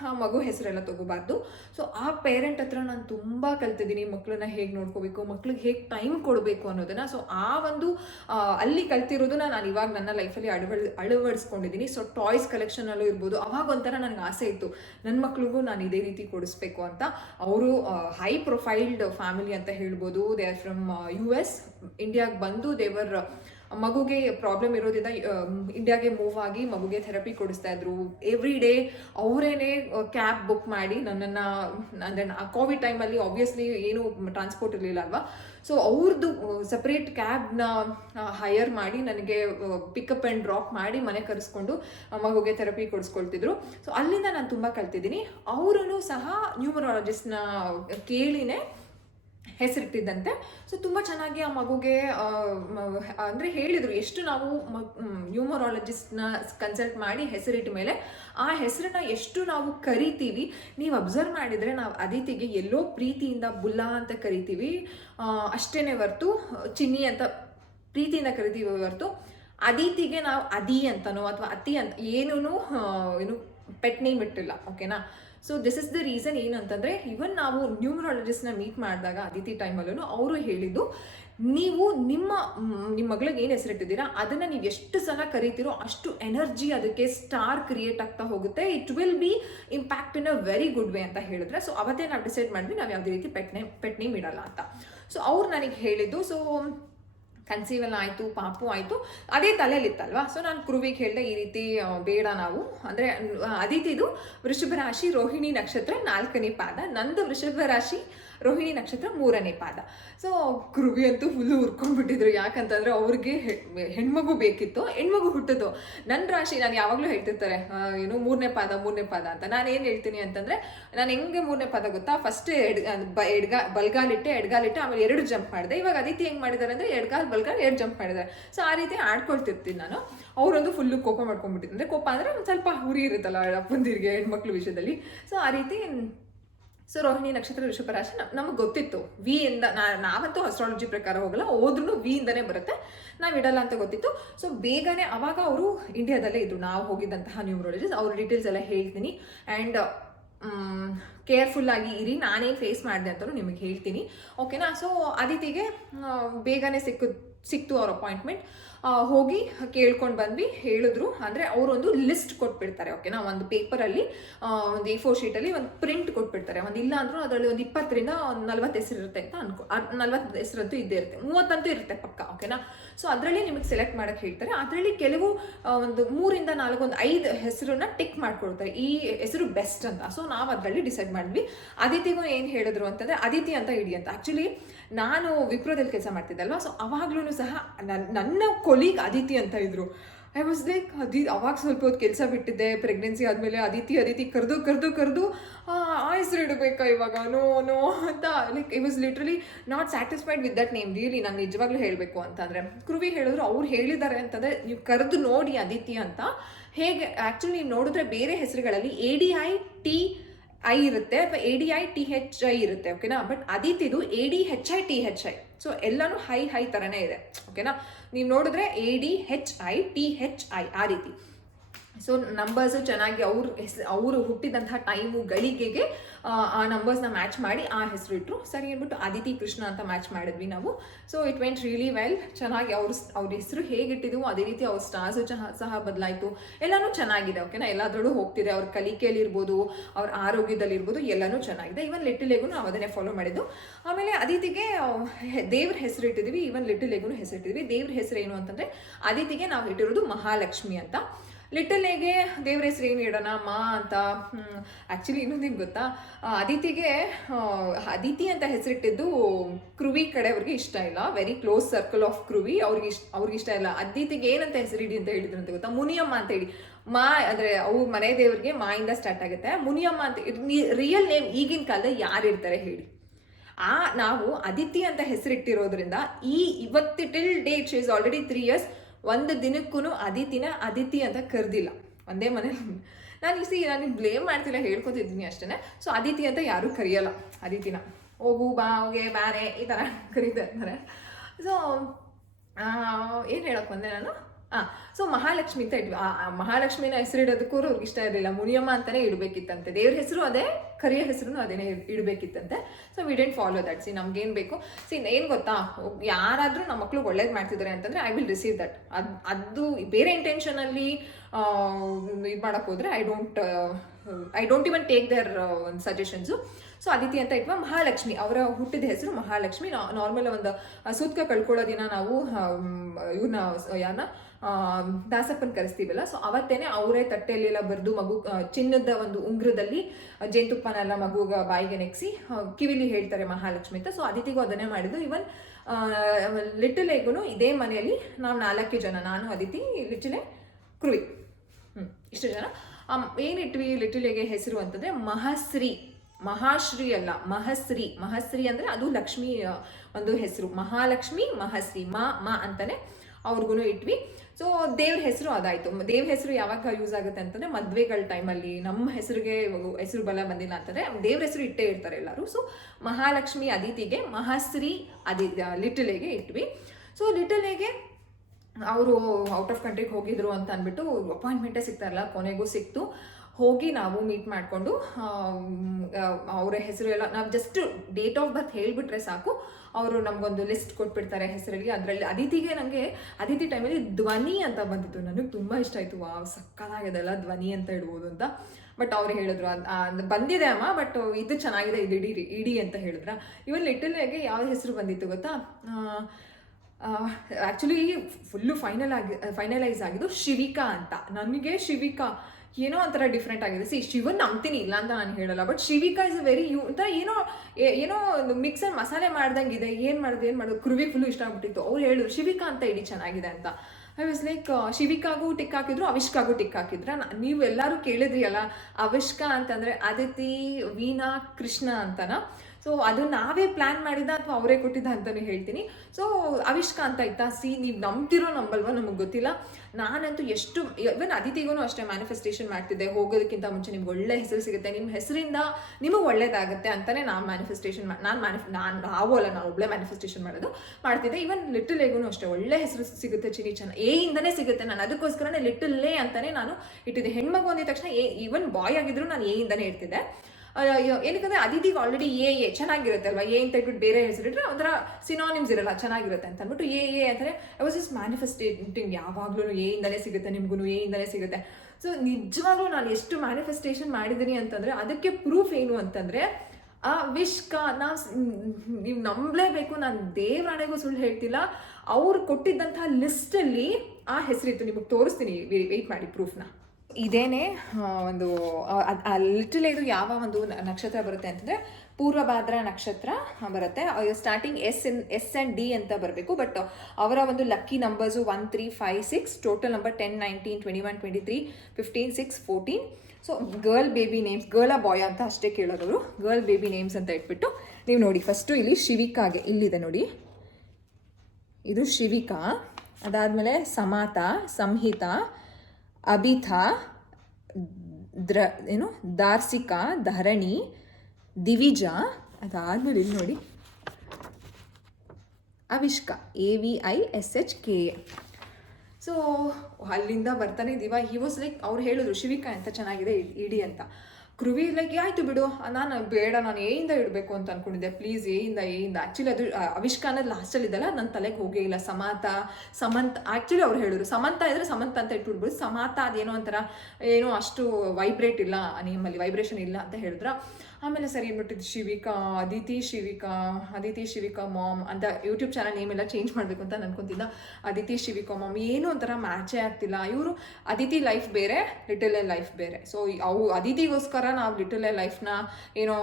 ಆ ಮಗು ಹೆಸರೆಲ್ಲ ತೊಗೋಬಾರ್ದು. ಸೊ ಆ ಪೇರೆಂಟ್ ಹತ್ರ ನಾನು ತುಂಬ ಕಲ್ತಿದ್ದೀನಿ ಮಕ್ಕಳನ್ನ ಹೇಗೆ ನೋಡ್ಕೋಬೇಕು, ಮಕ್ಳಿಗೆ ಹೇಗೆ ಟೈಮ್ ಕೊಡಬೇಕು ಅನ್ನೋದನ್ನು. ಸೊ ಆ ಒಂದು ಅಲ್ಲಿ ಕಲ್ತಿರೋದನ್ನ ನಾನು ಇವಾಗ ನನ್ನ ಲೈಫಲ್ಲಿ ಅಳವಡಿಸ್ಕೊಂಡಿದ್ದೀನಿ. ಸೊ ಟಾಯ್ಸ್ ಕಲೆಕ್ಷನಲ್ಲೂ ಇರ್ಬೋದು. ಅವಾಗ ಒಂಥರ ನನಗೆ ಆಸೆ ಇತ್ತು, ನನ್ನ ಮಕ್ಳಿಗೂ ನಾನು ಇದೇ ರೀತಿ ಕೊಡಿಸ್ಬೇಕು ಅಂತ. ಅವರು ಹೈ ಪ್ರೊಫೈಲ್ಡ್ ಫ್ಯಾಮಿಲಿ ಅಂತ ಹೇಳ್ಬೋದು. ದೇ ಆರ್ ಫ್ರಮ್ US, ಇಂಡಿಯಾಗೆ ಬಂದು ದೇವರ್ ಮಗುಗೆ ಪ್ರಾಬ್ಲಮ್ ಇರೋದ್ರಿಂದ ಇಂಡಿಯಾಗೆ ಮೂವ್ ಆಗಿ ಮಗುಗೆ ಥೆರಪಿ ಕೊಡಿಸ್ತಾ ಇದ್ರು. ಎವ್ರಿ ಡೇ ಅವರೇನೆ ಕ್ಯಾಬ್ ಬುಕ್ ಮಾಡಿ ನನ್ನನ್ನು, ಅಂದರೆ ಕೋವಿಡ್ ಟೈಮಲ್ಲಿ ಆಬ್ವಿಯಸ್ಲಿ ಏನು ಟ್ರಾನ್ಸ್ಪೋರ್ಟ್ ಇರಲಿಲ್ಲ ಅಲ್ವಾ. ಸೊ ಅವ್ರದ್ದು ಸಪ್ರೇಟ್ ಕ್ಯಾಬ್ನ ಹೈಯರ್ ಮಾಡಿ ನನಗೆ ಪಿಕಪ್ ಆ್ಯಂಡ್ ಡ್ರಾಪ್ ಮಾಡಿ ಮನೆ ಕರೆಸ್ಕೊಂಡು ಮಗುಗೆ ಥೆರಪಿ ಕೊಡಿಸ್ಕೊಳ್ತಿದ್ರು. ಸೊ ಅಲ್ಲಿಂದ ನಾನು ತುಂಬ ಕಲ್ತಿದ್ದೀನಿ. ಅವರೂ ಸಹ ನ್ಯೂಮರಾಲಜಿಸ್ಟ್ನ ಕೇಳಿನೇ ಹೆಸರಿಟ್ಟಿದ್ದಂತೆ. ಸೊ ತುಂಬ ಚೆನ್ನಾಗಿ ಆ ಮಗುಗೆ ಅಂದರೆ ಹೇಳಿದರು, ಎಷ್ಟು ನಾವು ನ್ಯೂಮರಾಲಜಿಸ್ಟ್ನ ಕನ್ಸಲ್ಟ್ ಮಾಡಿ ಹೆಸರಿಟ್ಟ ಮೇಲೆ ಆ ಹೆಸರನ್ನ ಎಷ್ಟು ನಾವು ಕರಿತೀವಿ. ನೀವು ಅಬ್ಸರ್ವ್ ಮಾಡಿದರೆ ನಾವು ಅದಿತಿಗೆ ಎಲ್ಲೋ ಪ್ರೀತಿಯಿಂದ ಬುಲ್ಲ ಅಂತ ಕರಿತೀವಿ ಅಷ್ಟೇ ಹೊರ್ತು, ಚಿನ್ನಿ ಅಂತ ಪ್ರೀತಿಯಿಂದ ಕರಿತೀವಿ ಹೊರ್ತು, ಅದಿತಿಗೆ ನಾವು ಅದಿ ಅಂತನೋ ಅಥವಾ ಅತಿ ಅಂತ ಏನು ಪೆಟ್ ನೇಮ್ ಇಟ್ಟಿಲ್ಲ. ಓಕೆನಾ, so this is the reason. ಏನಂತಂದರೆ ಇವನ್ ನಾವು ನ್ಯೂಮರಾಲಜಿಸ್ಟ್ನ ಮೀಟ್ ಮಾಡಿದಾಗ ಅದಿತಿ ಟೈಮಲ್ಲೂ ಅವರು ಹೇಳಿದ್ದು, ನೀವು ನಿಮ್ಮ ಮಗಳಿಗೆ ಏನು ಹೆಸರಿಟ್ಟಿದ್ದೀರಾ ಅದನ್ನು ನೀವು ಎಷ್ಟು ಸಲ ಕರಿತೀರೋ ಅಷ್ಟು ಎನರ್ಜಿ ಅದಕ್ಕೆ ಸ್ಟಾರ್ ಕ್ರಿಯೇಟ್ ಆಗ್ತಾ ಹೋಗುತ್ತೆ. It will be impact in a very good way ಅಂತ ಹೇಳಿದ್ರೆ. ಸೊ ಅವತ್ತೇ ನಾವು ಡಿಸೈಡ್ ಮಾಡಿದ್ವಿ ನಾವು ಯಾವುದೇ ರೀತಿ ಪೆಟ್ ನೇಮ್ ಇಡಲ್ಲ ಅಂತ. ಸೊ ಅವ್ರು ನನಗೆ ಹೇಳಿದ್ದು. ಸೊ ಕನ್ಸೀವ್ ಎಲ್ಲ ಆಯಿತು, ಪಾಪು ಆಯಿತು, ಅದೇ ತಲೆಯಲ್ಲಿತ್ತಲ್ವಾ. ಸೊ ನಾನು ಕ್ರುವಿಗೆ ಹೇಳಿದೆ, ಈ ರೀತಿ ಬೇಡ ನಾವು, ಅಂದರೆ ಅದಿತಿದು ವೃಷಭ ರಾಶಿ, ರೋಹಿಣಿ ನಕ್ಷತ್ರ 4ನೇ ಪಾದ, ನಂದು ವೃಷಭ ರಾಶಿ, ರೋಹಿಣಿ ನಕ್ಷತ್ರ 3ನೇ ಪಾದ. ಸೊ ಕ್ರುವಿ ಅಂತೂ ಫುಲ್ಲು ಹುರ್ಕೊಂಡ್ಬಿಟ್ಟಿದ್ರು. ಯಾಕಂತಂದರೆ ಅವ್ರಿಗೆ ಹೆಣ್ಮಗು ಬೇಕಿತ್ತು, ಹೆಣ್ಮಗು ಹುಟ್ಟಿದ್ದು. ನನ್ನ ರಾಶಿ, ನಾನು ಯಾವಾಗಲೂ ಹೇಳ್ತಿರ್ತಾರೆ ಏನು 3ನೇ ಪಾದ ಅಂತ. ನಾನು ಏನು ಹೇಳ್ತೀನಿ ಅಂತಂದರೆ, ನಾನು ಹೆಂಗೆ 3ನೇ ಪಾದ ಗೊತ್ತಾ, ಫಸ್ಟ್ ಬಲ್ಗಾಲಿಟ್ಟೆ, ಎಡ್ಗಾಲಿಟ್ಟೆ, ಆಮೇಲೆ 2 ಜಂಪ್ ಮಾಡಿದೆ. ಇವಾಗ ಅದಿತಿ ಹೆಂಗೆ ಮಾಡಿದ್ದಾರೆ ಅಂದರೆ ಎಡ್ಗಾಲ್ ಬಲ್ಗಾಲ್ 2 ಜಂಪ್ ಮಾಡಿದ್ದಾರೆ. ಸೊ ಆ ರೀತಿ ಆಡ್ಕೊಳ್ತಿರ್ತೀನಿ ನಾನು. ಅವರೊಂದು ಫುಲ್ಲು ಕೋಪ ಮಾಡ್ಕೊಂಡ್ಬಿಟ್ಟಿದ್ದು. ಅಂದರೆ ಕೋಪ ಅಂದರೆ ಒಂದು ಸ್ವಲ್ಪ ಹುರಿ ಇರುತ್ತಲ್ಲ ಅಪ್ಪಂದಿರಿಗೆ ಹೆಣ್ಮಕ್ಳ ವಿಷಯದಲ್ಲಿ. ಸೊ ಆ ರೀತಿ. ಸೊ ರೋಹಿಣಿ ನಕ್ಷತ್ರ ವೃಷಭ ರಾಶಿ ನಮಗೆ ಗೊತ್ತಿತ್ತು. ವಿಯಿಂದ ನಾವಂತೂ ಅಸ್ಟ್ರಾಲಜಿ ಪ್ರಕಾರ ಹೋಗಲ್ಲ, ಹೋದ್ರೂ ವಿಯಿಂದನೇ ಬರುತ್ತೆ, ನಾವು ಇಡಲ್ಲ ಅಂತ ಗೊತ್ತಿತ್ತು. ಸೊ ಬೇಗನೆ ಅವಾಗ ಅವರು ಇಂಡಿಯಾದಲ್ಲೇ ಇದ್ರು, ನಾವು ಹೋಗಿದ್ದಂತಹ ನ್ಯೂಮರಾಲಜಿಸ್ಟ್. ಅವ್ರ ಡೀಟೇಲ್ಸ್ ಎಲ್ಲ ಹೇಳ್ತೀನಿ. ಆ್ಯಂಡ್ ಕೇರ್ಫುಲ್ಲಾಗಿ ಇರಿ, ನಾನೇನು ಫೇಸ್ ಮಾಡಿದೆ ಅಂತಲೂ ನಿಮಗೆ ಹೇಳ್ತೀನಿ. ಓಕೆನಾ. ಸೊ ಅದಿತಿಗೆ ಬೇಗನೆ ಸಿಕ್ತು ಅವ್ರ ಅಪಾಯಿಂಟ್ಮೆಂಟ್. ಹೋಗಿ ಕೇಳ್ಕೊಂಡು ಬಂದ್ವಿ. ಹೇಳಿದ್ರು ಅಂದರೆ ಅವರೊಂದು ಲಿಸ್ಟ್ ಕೊಟ್ಬಿಡ್ತಾರೆ. ಓಕೆನಾ, ಒಂದು ಪೇಪರಲ್ಲಿ ಒಂದು A4 ಶೀಟಲ್ಲಿ ಒಂದು ಪ್ರಿಂಟ್ ಕೊಟ್ಬಿಡ್ತಾರೆ. ಒಂದು ಇಲ್ಲ ಅಂದರೂ ಅದರಲ್ಲಿ ಒಂದು 20ರಿಂದ 40 ಹೆಸರು ಇರುತ್ತೆ ಅಂತ 40 ಹೆಸರಂತೂ ಇದ್ದೇ ಇರುತ್ತೆ, 30 ಅಂತೂ ಇರುತ್ತೆ ಪಕ್ಕ. ಓಕೆನಾ. ಸೊ ಅದರಲ್ಲಿ ನಿಮಗೆ ಸೆಲೆಕ್ಟ್ ಮಾಡೋಕ್ಕೆ ಹೇಳ್ತಾರೆ. ಅದರಲ್ಲಿ ಕೆಲವು ಒಂದು 3ರಿಂದ 4 ಒಂದು 5 ಹೆಸರನ್ನ ಟಿಕ್ ಮಾಡ್ಕೊಳ್ತಾರೆ, ಈ ಹೆಸರು ಬೆಸ್ಟ್ ಅಂತ. ಸೊ ನಾವು ಅದರಲ್ಲಿ ಡಿಸೈಡ್ ಮಾಡಿದ್ವಿ. ಅದಿತಿಗೂ ಏನು ಹೇಳಿದ್ರು ಅಂತಂದರೆ ಅದಿತಿ ಅಂತ ಇಡಿ ಅಂತ. ಆ್ಯಕ್ಚುಲಿ ನಾನು ವಿಪ್ರೋದಲ್ಲಿ ಕೆಲಸ ಮಾಡ್ತಿದ್ದಲ್ವ. ಸೊ ಅವಾಗ್ಲೂ ಸಹ ನನ್ನ ಕೊಲೀಗ್ ಅದಿತಿ ಅಂತ ಇದ್ರು. ಐ ವಾಸ್ ಲೈಕ್ ಅವಾಗ ಸ್ವಲ್ಪ ಹೊತ್ತು ಕೆಲಸ ಬಿಟ್ಟಿದ್ದೆ ಪ್ರೆಗ್ನೆನ್ಸಿ ಆದಮೇಲೆ. ಅದಿತಿ ಕರೆದು ಆ ಹೆಸರು ಇಡಬೇಕಾ ಇವಾಗ, ನೋ ಅಂತ. Like I was literally not satisfied with that name. Really ನಾನು ನಿಜವಾಗ್ಲೂ ಹೇಳಬೇಕು ಅಂತಂದರೆ, ಕ್ರುವಿ ಹೇಳಿದ್ರು ಅವ್ರು ಹೇಳಿದ್ದಾರೆ ಅಂತಂದರೆ ನೀವು ಕರೆದು ನೋಡಿ ಅದಿತಿ ಅಂತ. ಹೇಗೆ ಆ್ಯಕ್ಚುಲಿ ನೀವು ನೋಡಿದ್ರೆ ಬೇರೆ ಹೆಸರುಗಳಲ್ಲಿ ADITI ಇರುತ್ತೆ ಅಥವಾ ADITHI ಇರುತ್ತೆ. ಓಕೆನಾ. ಬಟ್ ಅದಿತಿದು ADHITHI. ಸೊ ಎಲ್ಲನೂ ಹೈ ಥರನೇ ಇದೆ. ಓಕೆನಾ. ನೀವು ನೋಡಿದ್ರೆ ADHITHI ಆ ರೀತಿ. ಸೊ ನಂಬರ್ಸು ಚೆನ್ನಾಗಿ ಅವರು ಹುಟ್ಟಿದಂತಹ ಟೈಮು ಗಳಿಗೆಗೆ ಆ ನಂಬರ್ಸ್ನ ಮ್ಯಾಚ್ ಮಾಡಿ ಆ ಹೆಸರು ಇಟ್ಟರು. ಸರಿ ಅಂದ್ಬಿಟ್ಟು ಅದಿತಿ ಕೃಷ್ಣ ಅಂತ ಮ್ಯಾಚ್ ಮಾಡಿದ್ವಿ ನಾವು. So it went really well. ಚೆನ್ನಾಗಿ ಅವ್ರ ಹೆಸರು ಹೇಗಿಟ್ಟಿದ್ವು ಅದೇ ರೀತಿ ಅವ್ರ ಸ್ಟಾರ್ಸು ಸಹ ಬದಲಾಯಿತು. ಎಲ್ಲನೂ ಚೆನ್ನಾಗಿದೆ, ಓಕೆನಾ. ಎಲ್ಲದರಲ್ಲೂ ಹೋಗ್ತಿದೆ. ಅವ್ರ ಕಲಿಕೆಯಲ್ಲಿರ್ಬೋದು, ಅವ್ರ ಆರೋಗ್ಯದಲ್ಲಿರ್ಬೋದು, ಎಲ್ಲನೂ ಚೆನ್ನಾಗಿದೆ. ಈವನ್ ಲಿಟಲ್ ಎಗೂ ನಾವು ಅದನ್ನೇ ಫಾಲೋ ಮಾಡಿದ್ದು. ಆಮೇಲೆ ಅದಿತಿಗೆ ದೇವ್ರ ಹೆಸರು ಇಟ್ಟಿದ್ವಿ. ಈವನ್ ಲಿಟಲ್ ಎಗೂ ಹೆಸರು ಇಟ್ಟಿದ್ವಿ. ದೇವ್ರ ಹೆಸರು ಏನು ಅಂತಂದರೆ ಅದಿತಿಗೆ ನಾವು ಇಟ್ಟಿರೋದು ಮಹಾಲಕ್ಷ್ಮಿ ಅಂತ. ಲಿಟಲ್ ಎಗೆ ದೇವ್ರ ಹೆಸರು ಏನು ಇಡೋಣ ಅಂತ. ಆ್ಯಕ್ಚುಲಿ ಇನ್ನೊಂದೇನು ಗೊತ್ತಾ, ಅದಿತಿಗೆ ಅದಿತಿ ಅಂತ ಹೆಸರಿಟ್ಟಿದ್ದು ಕ್ರುವಿ ಕಡೆಯವ್ರಿಗೆ ಇಷ್ಟ ಇಲ್ಲ. ವೆರಿ ಕ್ಲೋಸ್ ಸರ್ಕಲ್ ಆಫ್ ಕ್ರುವಿ ಅವ್ರಿಗೆ ಇಷ್ಟ ಇಲ್ಲ. ಅದಿತಿಗೆ ಏನಂತ ಹೆಸರಿಡಿ ಅಂತ ಹೇಳಿದ್ರು ಅಂತ ಗೊತ್ತಾ, ಮುನಿಯಮ್ಮ ಅಂತ ಹೇಳಿ. ಅಂದರೆ ಅವ್ರ ಮನೆ ದೇವ್ರಿಗೆ ಮಾಯಿಂದ ಸ್ಟಾರ್ಟ್ ಆಗುತ್ತೆ. ಮುನಿಯಮ್ಮ ಅಂತ ರಿಯಲ್ ನೇಮ್ ಈಗಿನ ಕಾಲದಲ್ಲಿ ಯಾರು ಇರ್ತಾರೆ ಹೇಳಿ. ನಾವು ಅದಿತಿ ಅಂತ ಹೆಸರಿಟ್ಟಿರೋದ್ರಿಂದ ಇವತ್ತು till date she is already 3 years ಒಂದು ದಿನಕ್ಕೂ ಅದಿತಿ ಅಂತ ಕರೆದಿಲ್ಲ ಒಂದೇ ಮನೇಲಿ. ನಾನು ಬ್ಲೇಮ್ ಮಾಡ್ತಿಲ್ಲ, ಹೇಳ್ಕೊತಿದ್ದೀನಿ ಅಷ್ಟೇ. ಸೊ ಅದಿತಿ ಅಂತ ಯಾರೂ ಕರೆಯಲ್ಲ ಅದಿತಿನ. ಹೋಗು ಬಾ ಹೋಗೆ ಬಾರೆ ಈ ಥರ ಕರೀತಾ ಇರ್ತಾರೆ. ಸೊ ಏನು ಹೇಳೋಕೆ ಬಂದೆ ನಾನು, ಸೊ ಮಹಾಲಕ್ಷ್ಮಿ ಅಂತ ಇದ್ವಿ. ಮಹಾಲಕ್ಷ್ಮಿನ ಹೆಸರಿಡೋದಕ್ಕೂ ಅವ್ರಿಗೆ ಇಷ್ಟ ಇರಲಿಲ್ಲ. ಮುನಿಯಮ್ಮ ಅಂತಲೇ ಇಡಬೇಕಿತ್ತಂತೆ. ದೇವ್ರ ಹೆಸರು ಅದೇ, ಕರಿಯ ಹೆಸರು ಅದೇನೇ ಇಡಬೇಕಿತ್ತಂತೆ. So we didn't follow that. ನಮ್ಗೇನು ಬೇಕು ಏನು ಗೊತ್ತಾ, ಯಾರಾದರೂ ನಮ್ಮ ಮಕ್ಳು ಒಳ್ಳೇದು ಮಾಡ್ತಿದ್ದಾರೆ ಅಂತಂದರೆ ಐ ವಿಲ್ ರಿಸೀವ್ ದಟ್. ಅದು ಬೇರೆ ಇಂಟೆನ್ಷನಲ್ಲಿ ಇದು ಮಾಡೋಕ್ಕೆ ಹೋದರೆ I don't even take their suggestions. So Aditi ಅಂತ ಇಟ್ವಾ. ಮಹಾಲಕ್ಷ್ಮಿ ಅವರ ಹುಟ್ಟಿದ ಹೆಸರು ಮಹಾಲಕ್ಷ್ಮಿ. ನಾರ್ಮಲ್ ಒಂದು ಸೂತ್ಕ ಕಳ್ಕೊಳ್ಳೋ ದಿನ ನಾವು ಇವ್ರನ್ನ ಯಾರನ್ನ ದಾಸಪ್ಪನ ಕರೆಸ್ತೀವಲ್ಲ, ಸೊ ಅವತ್ತೇನೆ ಅವರೇ ತಟ್ಟೆಯಲ್ಲೆಲ್ಲ ಬರೆದು ಮಗು ಚಿನ್ನದ ಒಂದು ಉಂಗುರದಲ್ಲಿ ಜೇನುತುಪ್ಪನೆಲ್ಲ ಮಗುಗ ಬಾಯಿಗೆ ನೆಕ್ಸಿ ಕಿವಿಲಿ ಹೇಳ್ತಾರೆ ಮಹಾಲಕ್ಷ್ಮಿ ಅಂತ. ಸೊ ಅದಿತಿಗೂ ಅದನ್ನೇ ಮಾಡಿದ್ದು. ಇವನ್ ಲಿಟಲ್ ಎಗೂ ಇದೇ ಮನೆಯಲ್ಲಿ ನಾವು 4 ಜನ, ನಾನು ಅದಿತಿ ಲಿಟಲ್ ಕ್ರುವಿ, ಇಷ್ಟು ಜನ. ಏನಿಟ್ವಿ ಲಿಟಲ್ ಎಗೆ ಹೆಸರು ಅಂತಂದರೆ ಮಹಾಶ್ರೀ. ಮಹಾಶ್ರೀ ಅಲ್ಲ, ಮಹಶ್ರೀ. ಮಹಶ್ರೀ ಅಂದರೆ ಅದು ಲಕ್ಷ್ಮಿ ಒಂದು ಹೆಸರು. ಮಹಾಲಕ್ಷ್ಮಿ ಮಹಶ್ರೀ ಮ ಅಂತಾನೆ ಅವ್ರಿಗೂ ಇಟ್ವಿ. ಸೊ ದೇವ್ರ ಹೆಸರು ಅದಾಯಿತು. ದೇವ್ರ ಹೆಸರು ಯಾವಾಗ ಯೂಸ್ ಆಗುತ್ತೆ ಅಂತಂದರೆ ಮದುವೆಗಳ ಟೈಮಲ್ಲಿ ನಮ್ಮ ಹೆಸರಿಗೆ ಹೆಸರು ಬಲ ಬಂದಿಲ್ಲ ಅಂತಂದರೆ ದೇವ್ರ ಹೆಸರು ಇಟ್ಟೇ ಇರ್ತಾರೆ ಎಲ್ಲರೂ. ಸೊ ಮಹಾಲಕ್ಷ್ಮಿ ಅದಿತಿಗೆ, ಮಹಾಶ್ರೀ ಲಿಟಲ್ ಎಗೆ ಇಟ್ವಿ. ಸೊ ಲಿಟಲ್ ಎಗೆ ಅವರು ಔಟ್ ಆಫ್ ಕಂಟ್ರಿಗೆ ಹೋಗಿದ್ರು ಅಂತ ಅಂದ್ಬಿಟ್ಟು ಅಪಾಯಿಂಟ್ಮೆಂಟೇ ಸಿಗ್ತಾ ಇರಲ್ಲ. ಕೊನೆಗೂ ಸಿಕ್ತು. ಹೋಗಿ ನಾವು ಮೀಟ್ ಮಾಡಿಕೊಂಡು ಅವರ ಹೆಸರು ಎಲ್ಲ ನಾವು ಜಸ್ಟ್ ಡೇಟ್ ಆಫ್ ಬರ್ತ್ ಹೇಳಿಬಿಟ್ರೆ ಸಾಕು, ಅವರು ನಮಗೊಂದು ಲಿಸ್ಟ್ ಕೊಟ್ಬಿಡ್ತಾರೆ ಹೆಸರಲ್ಲಿ. ಅದರಲ್ಲಿ ನನಗೆ ಅದಿತಿ ಟೈಮಲ್ಲಿ ಧ್ವನಿ ಅಂತ ಬಂದಿತ್ತು. ನನಗೆ ತುಂಬ ಇಷ್ಟ ಆಯಿತು. ಸಕ್ಕತ್ತಾಗಿದೆಲ್ಲ ಧ್ವನಿ ಅಂತ ಇಡ್ಬೋದು ಅಂತ. ಬಟ್ ಅವ್ರು ಹೇಳಿದ್ರು ಬಂದಿದೆ ಅಮ್ಮ, ಬಟ್ ಇದು ಚೆನ್ನಾಗಿದೆ, ಇದು ಇಡಿ ಅಂತ ಹೇಳಿದ್ರ. ಇವನ್ ಲಿಟಲ್ ಎಗೆ ಯಾವ ಹೆಸರು ಬಂದಿತ್ತು ಗೊತ್ತಾ, ಆ್ಯಕ್ಚುಲಿ ಫುಲ್ಲು ಫೈನಲೈಸ್ ಆಗಿದ್ದು ಶಿವಿಕಾ ಅಂತ. ನನಗೆ ಶಿವಿಕಾ ಏನೋ ಒಂಥರ ಡಿಫ್ರೆಂಟ್ ಆಗಿದೆ. ಶಿವನ್ ನಂಬ್ತೀನಿ, ಇಲ್ಲ ಅಂತ ನಾನು ಹೇಳಲ್ಲ, ಬಟ್ ಶಿವಿಕಾ ಇಸ್ ಅ ವೆರಿ ಒಂಥರ ಏನೋ ಒಂದು ಮಿಕ್ಸ್ ಆ್ಯಂಡ್ ಮಸಾಲೆ ಮಾಡ್ದಂಗೆ ಇದೆ. ಏನು ಮಾಡೋದು ಕ್ರುವಿ ಫುಲ್ಲು ಇಷ್ಟ ಆಗ್ಬಿಟ್ಟಿತ್ತು. ಅವ್ರು ಹೇಳಿದ್ರು ಶಿವಿಕಾ ಅಂತ ಇಡಿ ಚೆನ್ನಾಗಿದೆ ಅಂತ. ಐ ವಾಸ್ ಲೈಕ್ ಶಿವಿಕಾಗೂ ಟಿಕ್ ಹಾಕಿದ್ರು, ಅವಿಷ್ಕಾಗೂ ಟಿಕ್ ಹಾಕಿದ್ರ. ನೀವು ಎಲ್ಲರೂ ಕೇಳಿದ್ರಿ ಅಲ್ಲ, ಅವಿಷ್ಕಾ ಅಂತಂದರೆ ಅದಿತಿ ವೀಣಾ ಕೃಷ್ಣ ಅಂತನಾ. ಸೊ ಅದು ನಾವೇ ಪ್ಲ್ಯಾನ್ ಮಾಡಿದ ಅಥವಾ ಅವರೇ ಕೊಟ್ಟಿದ್ದ ಅಂತಲೇ ಹೇಳ್ತೀನಿ. ಸೊ ಅವಿಷ್ಕಾ ಅಂತ ಇತ್ತಾ. ನೀವು ನಂಬ್ತಿರೋ ನಂಬಲ್ವ ನಮಗೆ ಗೊತ್ತಿಲ್ಲ. ನಾನಂತೂ ಎಷ್ಟು ಇವನ್ ಅದಿತಿಗೂ ಅಷ್ಟೇ ಮ್ಯಾನಿಫೆಸ್ಟೇಷನ್ ಮಾಡ್ತಿದ್ದೆ. ಹೋಗೋದಕ್ಕಿಂತ ಮುಂಚೆ ನಿಮ್ಗೆ ಒಳ್ಳೆ ಹೆಸರು ಸಿಗುತ್ತೆ, ನಿಮ್ಮ ಹೆಸರಿಂದ ನಿಮಗೆ ಒಳ್ಳೇದಾಗುತ್ತೆ ಅಂತಲೇ ನಾನು ಮ್ಯಾನಿಫೆಸ್ಟೇಷನ್ ನಾವು ಒಬ್ಬಳೇ ಮ್ಯಾನಿಫೆಸ್ಟೇಷನ್ ಮಾಡ್ತಿದ್ದೆ. ಇವನ್ ಲಿಟಲ್ ಎಗೂ ಅಷ್ಟೇ ಒಳ್ಳೆ ಹೆಸರು ಸಿಗುತ್ತೆ, ಇಂದನೇ ಸಿಗುತ್ತೆ. ನಾನು ಅದಕ್ಕೋಸ್ಕರನೇ ಲಿಟಲ್ ಎ ಅಂತಲೇ ನಾನು ಇಟ್ಟಿದ್ದೆ. ಹೆಣ್ಮಗು ಅಂದಿದ ತಕ್ಷಣ ಈವನ್ ಬಾಯ್ ಆಗಿದ್ರು ನಾನು ಇಂದನೇ ಇಡ್ತಿದ್ದೆ. ಏನಕ್ಕಂದ್ರೆ ಅದಿತಿಗೆ ಆಲ್ರೆಡಿ ಎ ಚೆನ್ನಾಗಿರುತ್ತೆ ಅಲ್ವಾ. ಅಂತ ಇಟ್ಬಿಟ್ಟು ಬೇರೆ ಹೆಸರಿಟ್ರೆ ಒಂಥರ ಸಿನಾನಿಮ್ಸ್ ಇರಲ್ಲ, ಚೆನ್ನಾಗಿರುತ್ತೆ ಅಂತ ಅಂದ್ಬಿಟ್ಟು ಅಂತಾರೆ. I was just manifesting. ಯಾವಾಗಲೂ ಇಂದನೇ ಸಿಗುತ್ತೆ, ನಿಮ್ಗೂ ಇಂದನೇ ಸಿಗುತ್ತೆ. ಸೊ ನಿಜವಾಗ್ಲೂ ನಾನು ಎಷ್ಟು ಮ್ಯಾನಿಫೆಸ್ಟೇಷನ್ ಮಾಡಿದ್ದೀನಿ ಅಂತಂದರೆ ಅದಕ್ಕೆ ಪ್ರೂಫ್ ಏನು ಅಂತಂದರೆ ನೀವು ನಂಬಲೇಬೇಕು. ನಾನು ದೇವರಾಣೆಗೂ ಸುಳ್ಳು ಹೇಳ್ತಿಲ್ಲ. ಅವ್ರು ಕೊಟ್ಟಿದ್ದಂತಹ ಲಿಸ್ಟಲ್ಲಿ ಆ ಹೆಸರಿತ್ತು. ನಿಮಗೆ ತೋರಿಸ್ತೀನಿ, ವೆಯ್ಟ್ ಮಾಡಿ ಪ್ರೂಫ್ನ. ಇದೇನೇ ಒಂದು ಲಿಟಲ್ ಇದು ಯಾವ ಒಂದು ನಕ್ಷತ್ರ ಬರುತ್ತೆ ಅಂತಂದರೆ ಪೂರ್ವಭಾದ್ರ ನಕ್ಷತ್ರ ಬರುತ್ತೆ. ಸ್ಟಾರ್ಟಿಂಗ್ ಎಸ್ ಆ್ಯಂಡ್ ಡಿ ಅಂತ ಬರಬೇಕು. ಬಟ್ ಅವರ ಒಂದು lucky numbers 1 3 5 6, total number 10 19 21 23 15 6 14. So girl baby names, girl boy ಅಂತ ಅಷ್ಟೇ ಕೇಳೋರು. ಗರ್ಲ್ ಬೇಬಿ ನೇಮ್ಸ್ ಅಂತ ಇಟ್ಬಿಟ್ಟು ನೀವು ನೋಡಿ. ಫಸ್ಟು ಇಲ್ಲಿ ಶಿವಿಕಾಗೆ ಇಲ್ಲಿದೆ ನೋಡಿ, ಇದು ಶಿವಿಕಾ. ಅದಾದಮೇಲೆ ಸಮಾತ, ಸಂಹಿತಾ, ಅಬಿಥಾ, ದಾರ್ಸಿಕಾ, ಧರಣಿ, ದಿವಿಜ. ಅದಾದಮೇಲೆ ಇಲ್ಲಿ ನೋಡಿ ಅವಿಷ್ಕಾ, AVISHKA. ಸೊ ಅಲ್ಲಿಂದ ಬರ್ತಾನೆ ಇದೀವ. ಹಿ ವಾಸ್ ಲೈಕ್ ಅವ್ರು ಹೇಳಿದ್ರು ಶಿವಿಕಾ ಅಂತ ಚೆನ್ನಾಗಿದೆ ಇಡಿ ಅಂತ. ಕೃವಿ ಲೈಕ್ ಆಯಿತು ಬಿಡು, ನಾನು ಬೇಡ, ನಾನು ಏಯಿಂದ ಇಡಬೇಕು ಅಂತ ಅಂದ್ಕೊಂಡಿದ್ದೆ, ಪ್ಲೀಸ್ ಏಯಿಂದ ಆ್ಯಕ್ಚುಲಿ ಅದು ಅವಿಷ್ಕ ಅನ್ನೋದು ಲಾಸ್ಟಲ್ಲಿ ಇದ್ದಲ್ಲ, ನನ್ನ ತಲೆಗೆ ಹೋಗೇ ಇಲ್ಲ. ಸಮಂತ ಆ್ಯಕ್ಚುಲಿ ಅವ್ರು ಹೇಳಿದ್ರು ಸಮಂತ ಇದ್ರೆ ಸಮಂತ ಅಂತ ಇಟ್ಬಿಡ್ಬೋದು, ಸಮಾತ ಅದೇನೋ ಒಂಥರ ಏನೋ ಅಷ್ಟು ವೈಬ್ರೇಟ್ ಇಲ್ಲ ನಿಮ್ಮಲ್ಲಿ, ವೈಬ್ರೇಷನ್ ಇಲ್ಲ ಅಂತ ಹೇಳಿದ್ರ. ಆಮೇಲೆ ಸರಿ ಅಂದ್ಬಿಟ್ಟಿದ್ದು ಶಿವಿಕಾ, ಅದಿತಿ ಶಿವಿಕಾ ಮಾಮ್ ಅಂತ ಯೂಟ್ಯೂಬ್ ಚಾನಲ್ ನೇಮ್ ಎಲ್ಲ ಚೇಂಜ್ ಮಾಡಬೇಕು ಅಂತ ಅನ್ಕೊತಿದ್ದ. ಅದಿತಿ ಶಿವಿಕಾ ಮಾಮ್ ಏನೂ ಒಂಥರ ಮ್ಯಾಚೇ ಆಗ್ತಿಲ್ಲ. ಇವರು ಅದಿತಿ ಲೈಫ್ ಬೇರೆ, ಲಿಟಲ್ ಎ ಲೈಫ್ ಬೇರೆ. ಸೊ ಅವು ಅದಿತಿಗೋಸ್ಕರ ನಾವು ಲಿಟಲ್ ಎ ಲೈಫ್ನ ಏನೋ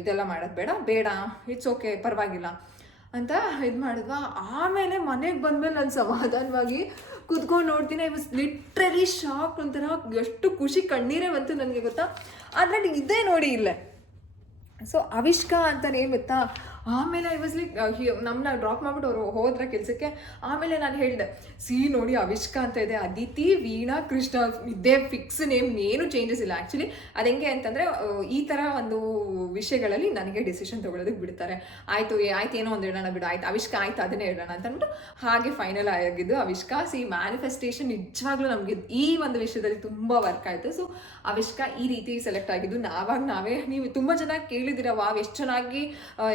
ಇದೆಲ್ಲ ಮಾಡೋದು ಬೇಡ, ಇಟ್ಸ್ ಓಕೆ, ಪರವಾಗಿಲ್ಲ ಅಂತ ಇದು ಮಾಡಿದ್ವಾ. ಆಮೇಲೆ ಮನೆಗೆ ಬಂದಮೇಲೆ ನಾನು ಸಮಾಧಾನವಾಗಿ ಕುತ್ಕೊಂಡು ನೋಡ್ತೀನಿ. ಐ ವಾಸ್ ಲಿಟ್ರಲಿ ಶಾಕ್, ಒಂಥರ ಎಷ್ಟು ಖುಷಿ, ಕಣ್ಣೀರೇ ಬಂತು ನನಗೆ, ಗೊತ್ತಾ. ಆದರೆ ಇದೇ ನೋಡಿ ಇಲ್ಲೇ, ಸೊ ಅವಿಷ್ಕ ಅಂತಲೇ ಗೊತ್ತಾ. ಆಮೇಲೆ ಐ ವಾಸ್ ಲೈಕ್ ನಮ್ಮನ್ನ ಡ್ರಾಪ್ ಮಾಡಿಬಿಟ್ಟು ಅವರು ಹೋದ್ರ ಕೆಲಸಕ್ಕೆ. ಆಮೇಲೆ ನಾನು ಹೇಳಿದೆ, ನೋಡಿ ಅವಿಷ್ಕ ಅಂತ ಇದೆ, ಅದಿತಿ ವೀಣಾ ಕೃಷ್ಣ ಇದೇ ಫಿಕ್ಸ್ ನೇಮ್, ಏನು ಚೇಂಜಸ್ ಇಲ್ಲ. ಆ್ಯಕ್ಚುಲಿ ಅದು ಹೆಂಗೆ ಅಂತಂದರೆ ಈ ಥರ ಒಂದು ವಿಷಯಗಳಲ್ಲಿ ನನಗೆ ಡಿಸಿಷನ್ ತೊಗೊಳೋದಕ್ಕೆ ಬಿಡ್ತಾರೆ. ಆಯಿತು ಏನೋ ಒಂದು ಇಡೋಣ ಬಿಡು, ಆಯ್ತು ಅವಿಷ್ಕ ಆಯ್ತು ಅದನ್ನೇ ಇಡೋಣ ಅಂತ ಅಂದ್ಬಿಟ್ಟು ಹಾಗೆ ಫೈನಲ್ ಆಗಿದ್ದು ಅವಿಷ್ಕ. ಮ್ಯಾನಿಫೆಸ್ಟೇಷನ್ ನಿಜವಾಗ್ಲೂ ನಮಗೆ ಈ ಒಂದು ವಿಷಯದಲ್ಲಿ ತುಂಬ ವರ್ಕ್ ಆಯಿತು. ಸೊ ಅವಿಷ್ಕ ಈ ರೀತಿ ಸೆಲೆಕ್ಟ್ ಆಗಿದ್ದು ನಾವೇ. ನೀವು ತುಂಬ ಜನ ಕೇಳಿದ್ದೀರ, ವಾವ್ ಎಷ್ಟು ಚೆನ್ನಾಗಿ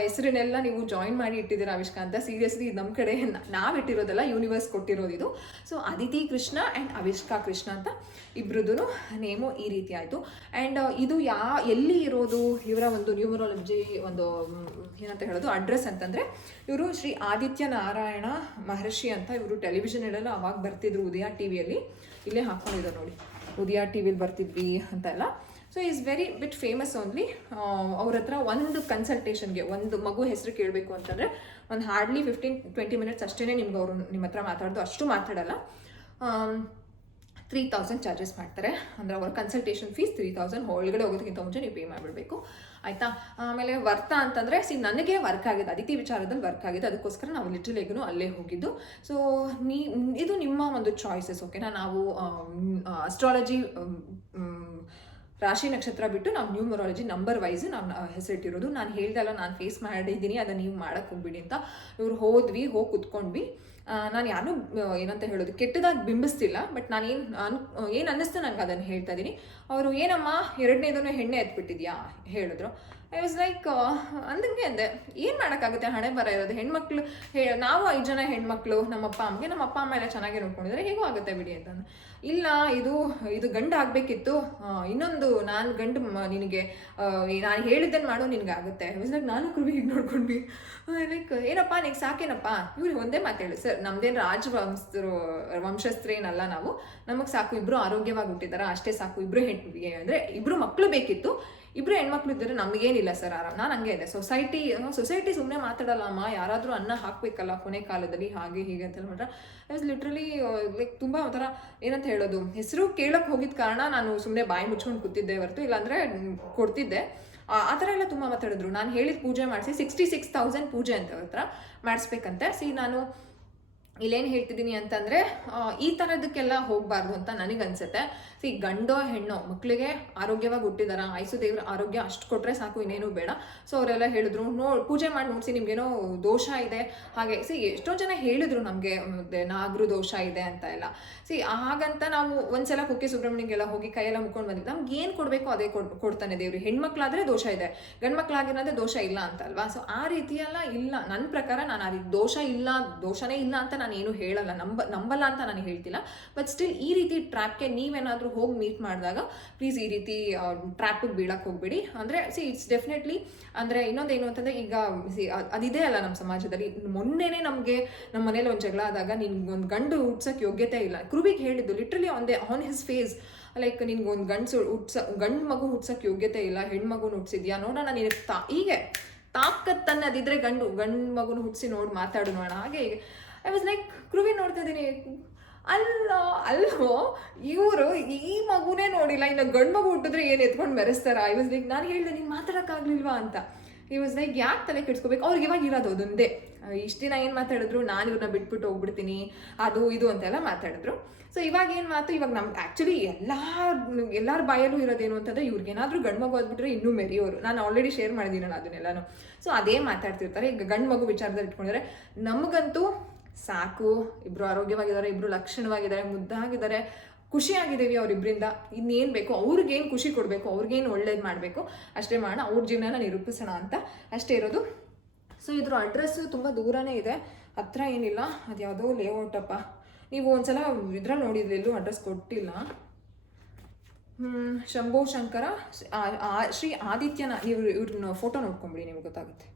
ಹೆಸರನ್ನೆಲ್ಲ ನೀವು ಜಾಯಿನ್ ಮಾಡಿ ಇಟ್ಟಿದ್ದೀರಾ ಅವಿಷ್ಕ ಅಂತ. ಸೀರಿಯಸ್ಲಿ ನಮ್ಮ ಕಡೆ ನಾವು ಇಟ್ಟಿರೋದಲ್ಲ, ಯೂನಿವರ್ಸ್ ಕೊಟ್ಟಿರೋದು ಇದು. ಸೊ ಅದಿತಿ ಕೃಷ್ಣ ಆ್ಯಂಡ್ ಅವಿಷ್ಕ ಕೃಷ್ಣ ಅಂತ ಇಬ್ಬರದ್ದು ನೇಮು ಈ ರೀತಿ ಆಯಿತು. ಆ್ಯಂಡ್ ಇದು ಎಲ್ಲಿ ಇರೋದು, ಇವರ ಒಂದು ನ್ಯೂಮರಾಲಜಿ ಒಂದು ಏನಂತ ಹೇಳೋದು ಅಡ್ರೆಸ್ ಅಂತಂದರೆ, ಇವರು ಶ್ರೀ ಆದಿತ್ಯ ನಾರಾಯಣ ಮಹರ್ಷಿ ಅಂತ ಇವರು ಟೆಲಿವಿಷನಲ್ಲೆಲ್ಲ ಅವಾಗ ಬರ್ತಿದ್ರು, ಉದಯ ಟಿ ವಿಯಲ್ಲಿ. ಇಲ್ಲೇ ಹಾಕ್ಕೊಂಡಿದ್ದಾರೆ ನೋಡಿ, ಉದಯ ಟಿ ವಿಲಿ ಬರ್ತಿದ್ವಿ ಅಂತ ಎಲ್ಲ. So is very bit famous only. ಅವ್ರ ಹತ್ರ ಒಂದು ಕನ್ಸಲ್ಟೇಷನ್ಗೆ ಒಂದು ಮಗು ಹೆಸರು ಕೇಳಬೇಕು ಅಂತಂದರೆ ಒಂದು ಹಾರ್ಡ್ಲಿ 15-20 ಮಿನಿಟ್ಸ್ ಅಷ್ಟೇ ನಿಮ್ಗೆ ಅವರು ನಿಮ್ಮ ಹತ್ರ ಮಾತಾಡೋದು, ಅಷ್ಟು ಮಾತಾಡಲ್ಲ. 3000 ಚಾರ್ಜಸ್ ಮಾಡ್ತಾರೆ. ಅಂದರೆ ಅವ್ರ ಕನ್ಸಲ್ಟೇಷನ್ ಫೀಸ್ 3000. ಒಳಗಡೆ ಹೋಗೋದಕ್ಕಿಂತ ಮುಂಚೆ ನೀವು ಪೇ ಮಾಡಿಬಿಡ್ಬೇಕು, ಆಯಿತಾ. ಆಮೇಲೆ ವರ್ತ ಅಂತಂದರೆ ನನಗೆ ವರ್ಕ್ ಆಗಿದೆ, ಅದಿತಿ ವಿಚಾರದಲ್ಲಿ ವರ್ಕ್ ಆಗಿದೆ, ಅದಕ್ಕೋಸ್ಕರ ನಾವು ಲಿಟಲ್ ಎಗ್ನು ಅಲ್ಲೇ ಹೋಗಿದ್ದು. ಸೊ ಇದು ನಿಮ್ಮ ಒಂದು ಚಾಯ್ಸಸ್, ಓಕೆನಾ. ನಾವು ಅಸ್ಟ್ರಾಲಜಿ ರಾಶಿ ನಕ್ಷತ್ರ ಬಿಟ್ಟು ನಾವು ನ್ಯೂಮರಾಲಜಿ ನಂಬರ್ ವೈಸ್ ನಾವು ಹೆಸರಿಟ್ಟಿರೋದು. ನಾನು ಹೇಳ್ದಲ್ಲ, ನಾನು ಫೇಸ್ ಮಾಡಿದ್ದೀನಿ, ಅದನ್ನು ನೀವು ಮಾಡೋಕ್ಕೆ ಹೋಗ್ಬಿಡಿ ಅಂತ. ಇವ್ರು ಹೋಗಿ ಕುತ್ಕೊಂಡ್ವಿ. ನಾನು ಯಾರೂ ಏನಂತ ಹೇಳೋದು ಕೆಟ್ಟದಾಗಿ ಬಿಂಬಿಸ್ತಿಲ್ಲ, ಬಟ್ ನಾನು ಏನು ಅನ್ನಿಸ್ತು ನನಗೆ ಅದನ್ನು ಹೇಳ್ತಾ ಇದ್ದೀನಿ. ಅವರು ಏನಮ್ಮ ಎರಡನೇದನ್ನು ಹೆಣ್ಣೆ ಎತ್ಬಿಟ್ಟಿದ್ಯಾ ಹೇಳಿದ್ರು. ಐ ವಾಸ್ ಲೈಕ್ ಅಂದಂಗೆ ಅಂದೆ, ಏನು ಮಾಡೋಕ್ಕಾಗುತ್ತೆ, ಹಣೆ ಬರ ಇರೋದು ಹೆಣ್ಮಕ್ಳು. ನಾವು 5 ಜನ ಹೆಣ್ಮಕ್ಳು, ನಮ್ಮ ಅಪ್ಪ ಅಮ್ಮ ಎಲ್ಲ ಚೆನ್ನಾಗೇ ನೋಡ್ಕೊಂಡಿದ್ದಾರೆ, ಹೇಗೂ ಆಗುತ್ತೆ ಬಿಡಿ ಅಂತ. ಇಲ್ಲ ಇದು ಗಂಡು ಆಗಬೇಕಿತ್ತು, ಇನ್ನೊಂದು ನಾನು ಗಂಡು ನಿನಗೆ ನಾನು ಹೇಳಿದ್ದನ್ನು ಮಾಡೋ ನಿನಗೆ ಆಗುತ್ತೆ. ಐ ವಾಸ್ ಲೈಕ್ ನಾನು ಕೃವಿಗೆ ನೋಡ್ಕೊಂಡ್ವಿ. ಲೈಕ್ ಏನಪ್ಪ ನಿನಗೆ ಸಾಕೇನಪ್ಪ. ಇವ್ರು ಒಂದೇ ಮಾತು ಹೇಳಿ, ಸರ್ ನಮ್ದೇನು ವಂಶಸ್ಥರೇನಲ್ಲ, ನಾವು ನಮಗೆ ಸಾಕು, ಇಬ್ಬರು ಆರೋಗ್ಯವಾಗಿ ಹುಟ್ಟಿದಾರ ಅಷ್ಟೇ ಸಾಕು, ಇಬ್ಬರು ಅಂದರೆ ಇಬ್ಬರು ಮಕ್ಕಳು ಬೇಕಿತ್ತು, ಇಬ್ಬರು ಹೆಣ್ಮಕ್ಳು ಇದ್ದರೆ ನಮಗೇನಿಲ್ಲ ಸರ್, ಆರಾಮ್. ನಾನು ಹಂಗೆ ಇದೆ. ಸೊಸೈಟಿ ಸುಮ್ಮನೆ ಮಾತಾಡಲ್ಲ ಅಮ್ಮ, ಯಾರಾದರೂ ಅನ್ನ ಹಾಕಬೇಕಲ್ಲ ಕೊನೆ ಕಾಲದಲ್ಲಿ, ಹಾಗೆ ಹೀಗೆ ಅಂತೆಲ್ಲ ಮಾಡ್ರೆ. ಐ ವಾಸ್ ಲಿಟ್ರಲಿ ಲೈಕ್ ತುಂಬ ಒಂಥರ ಏನಂತ ಹೇಳೋದು, ಹೆಸರು ಕೇಳಕ್ಕೆ ಹೋಗಿದ್ದ ಕಾರಣ ನಾನು ಸುಮ್ಮನೆ ಬಾಯಿ ಮುಚ್ಕೊಂಡು ಕೂತಿದ್ದೆ ಹೊರತು, ಇಲ್ಲಾಂದರೆ ಕೊಡ್ತಿದ್ದೆ. ಆ ಥರ ಎಲ್ಲ ತುಂಬ ಮಾತಾಡಿದ್ರು. ನಾನು ಹೇಳಿದ ಪೂಜೆ ಮಾಡಿಸಿ 66,000 ಪೂಜೆ ಅಂತ ಹತ್ರ ಮಾಡಿಸ್ಬೇಕಂತೆ. ನಾನು ಇಲ್ಲೇನು ಹೇಳ್ತಿದ್ದೀನಿ ಅಂತಂದರೆ, ಈ ಥರದಕ್ಕೆಲ್ಲ ಹೋಗಬಾರ್ದು ಅಂತ ನನಗನ್ಸುತ್ತೆ. ಗಂಡೋ ಹೆಣ್ಣೋ ಮಕ್ಕಳಿಗೆ ಆರೋಗ್ಯವಾಗಿ ಹುಟ್ಟಿದಾರ, ಆಯ್ಸು ದೇವ್ರ ಆರೋಗ್ಯ ಅಷ್ಟು ಕೊಟ್ಟರೆ ಸಾಕು, ಇನ್ನೇನು ಬೇಡ. ಸೊ ಅವರೆಲ್ಲ ಹೇಳಿದ್ರು, ಪೂಜೆ ಮಾಡಿ ನೋಡಿಸಿ, ನಿಮ್ಗೇನೋ ದೋಷ ಇದೆ ಹಾಗೆ. ಎಷ್ಟೋ ಜನ ಹೇಳಿದ್ರು ನಮಗೆ ನಾಗರು ದೋಷ ಇದೆ ಅಂತ ಎಲ್ಲ. ಹಾಗಂತ ನಾವು ಒಂದ್ಸಲ ಕುಕ್ಕೆ ಸುಬ್ರಹ್ಮಣ್ಯಗೆಲ್ಲ ಹೋಗಿ ಕೈಯೆಲ್ಲ ಮುಕ್ಕೊಂಡು ಬಂದಿದ್ದು, ನಮ್ಗೆ ಏನು ಕೊಡಬೇಕು ಅದೇ ಕೊಡ್ತಾನೆ ದೇವ್ರು. ಹೆಣ್ಮಕ್ಳಾದರೆ ದೋಷ ಇದೆ, ಗಂಡು ಮಕ್ಕಳಾಗಿರೋದೇ ದೋಷ ಇಲ್ಲ ಅಂತ ಅಲ್ವಾ. ಸೊ ಆ ರೀತಿಯೆಲ್ಲ ಇಲ್ಲ. ನನ್ನ ಪ್ರಕಾರ ನಾನು ಆ ರೀತಿ ದೋಷನೇ ಇಲ್ಲ ಅಂತ ನಾನು ಏನು ಹೇಳಲ್ಲ, ನಂಬಲ್ಲ ಅಂತ ನಾನು ಹೇಳ್ತಿಲ್ಲ. ಬಟ್ ಸ್ಟಿಲ್ ಈ ರೀತಿ ಟ್ರ್ಯಾಪ್ಗೆ ನೀವೇನಾದರೂ ಹೋಗಿ ಮೀಟ್ ಮಾಡಿದಾಗ ಪ್ಲೀಸ್ ಈ ರೀತಿ ಟ್ರ್ಯಾಪಿಗೆ ಬೀಳಕ್ಕೆ ಹೋಗ್ಬೇಡಿ. ಅಂದರೆ ಇಟ್ಸ್ ಡೆಫಿನೆಟ್ಲಿ ಅಂದರೆ ಇನ್ನೊಂದೇನು ಅಂತಂದರೆ, ಈಗ ಅದಿದೆ ಅಲ್ಲ ನಮ್ಮ ಸಮಾಜದಲ್ಲಿ. ಮೊನ್ನೆನೇ ನಮಗೆ ನಮ್ಮ ಮನೇಲಿ ಒಂದು ಜಗಳ ಆದಾಗ, ನಿನ್ಗೊಂದು ಗಂಡು ಹುಟ್ಸೋಕ್ಕೆ ಯೋಗ್ಯತೆ ಇಲ್ಲ, ಕೃವಿಗೆ ಹೇಳಿದ್ದು literally on his face, like ನಿನ್ಗೊಂದು ಗಂಡು ಮಗು ಹುಟ್ಸೋಕ್ಕೆ ಯೋಗ್ಯತೆ ಇಲ್ಲ, ಹೆಣ್ಮಗುನ ಹುಟ್ಸಿದ್ಯಾ ನೋಡೋಣ, ನಿನಗೆ ಹೀಗೆ ತಾಕತ್ತನ್ನದಿದ್ರೆ ಗಂಡು ಮಗುನ ಹುಟ್ಟಿಸಿ ನೋಡಿ ಮಾತಾಡು ನೋಡೋಣ, ಹಾಗೆ ಹೀಗೆ. ಐ ವಾಸ್ ಲೈಕ್ ಕೃವಿ ನೋಡ್ತಾ ಇದ್ದೀನಿ, ಅಲ್ಲೋ ಇವರು ಈ ಮಗುನೇ ನೋಡಿಲ್ಲ, ಇನ್ನು ಗಂಡು ಮಗು ಹುಟ್ಟಿದ್ರೆ ಏನು ಎತ್ಕೊಂಡು ಮೆರೆಸ್ತಾರ. ಐ ವಾಸ್ ಲೈಕ್, ನಾನು ಹೇಳಿದೆ ನೀನು ಮಾತಾಡೋಕ್ಕಾಗ್ಲಿಲ್ವಾ ಅಂತ. ಈ ವಾಸ್ ಲೈಕ್ ಯಾಕೆ ತಲೆ ಕೆಡ್ಸ್ಕೋಬೇಕು, ಅವ್ರಿಗೆ ಇವಾಗ ಇರೋದು ಅದೊಂದೇ. ಇಷ್ಟು ದಿನ ಏನು ಮಾತಾಡಿದ್ರು, ನಾನು ಇವ್ರನ್ನ ಬಿಟ್ಬಿಟ್ಟು ಹೋಗ್ಬಿಡ್ತೀನಿ ಅದು ಇದು ಅಂತೆಲ್ಲ ಮಾತಾಡಿದ್ರು. ಸೊ ಇವಾಗ ಏನು ಮಾತು, ಇವಾಗ ನಮ್ಗೆ ಆ್ಯಕ್ಚುಲಿ ಎಲ್ಲರ ಬಾಯಲ್ಲೂ ಇರೋದೇನು ಅಂತಂದರೆ, ಇವ್ರಿಗೇನಾದರೂ ಗಂಡು ಮಗು ಆದ್ಬಿಟ್ರೆ ಇನ್ನೂ ಮೆರೆಯೋರು. ನಾನು ಆಲ್ರೆಡಿ ಶೇರ್ ಮಾಡಿದ್ದೀನಲ್ಲ ಅದನ್ನೆಲ್ಲನೂ. ಸೊ ಅದೇ ಮಾತಾಡ್ತಿರ್ತಾರೆ. ಈಗ ಗಂಡು ಮಗು ವಿಚಾರದಲ್ಲಿ ಇಟ್ಕೊಂಡಿದ್ರೆ, ನಮಗಂತೂ ಸಾಕು, ಇಬ್ಬರು ಆರೋಗ್ಯವಾಗಿದ್ದಾರೆ, ಇಬ್ಬರು ಲಕ್ಷಣವಾಗಿದ್ದಾರೆ, ಮುದ್ದಾಗಿದ್ದಾರೆ, ಖುಷಿಯಾಗಿದ್ದೀವಿ ಅವರಿಬ್ಬರಿಂದ. ಇನ್ನೇನು ಬೇಕು, ಅವ್ರಿಗೇನು ಖುಷಿ ಕೊಡಬೇಕು, ಅವ್ರಿಗೇನು ಒಳ್ಳೇದು ಮಾಡಬೇಕು ಅಷ್ಟೇ ಮಾಡೋಣ, ಅವ್ರ ಜೀವನನ ನಿರೂಪಿಸೋಣ ಅಂತ ಅಷ್ಟೇ ಇರೋದು. ಸೊ ಇದ್ರ ಅಡ್ರೆಸ್ಸು ತುಂಬ ದೂರನೇ ಇದೆ, ಹತ್ರ ಏನಿಲ್ಲ. ಅದು ಯಾವುದೋ ಲೇಔಟಪ್ಪ, ನೀವು ಒಂದ್ಸಲ ಇದ್ರಲ್ಲಿ ನೋಡಿದ್ರಿ, ಎಲ್ಲೂ ಅಡ್ರೆಸ್ ಕೊಟ್ಟಿಲ್ಲ. ಶಂಭೋ ಶಂಕರ ಶ್ರೀ ಆದಿತ್ಯನ, ನೀವು ಇವ್ರನ್ನ ಫೋಟೋ ನೋಡ್ಕೊಂಬಿಡಿ, ನಿಮ್ಗೆ ಗೊತ್ತಾಗುತ್ತೆ.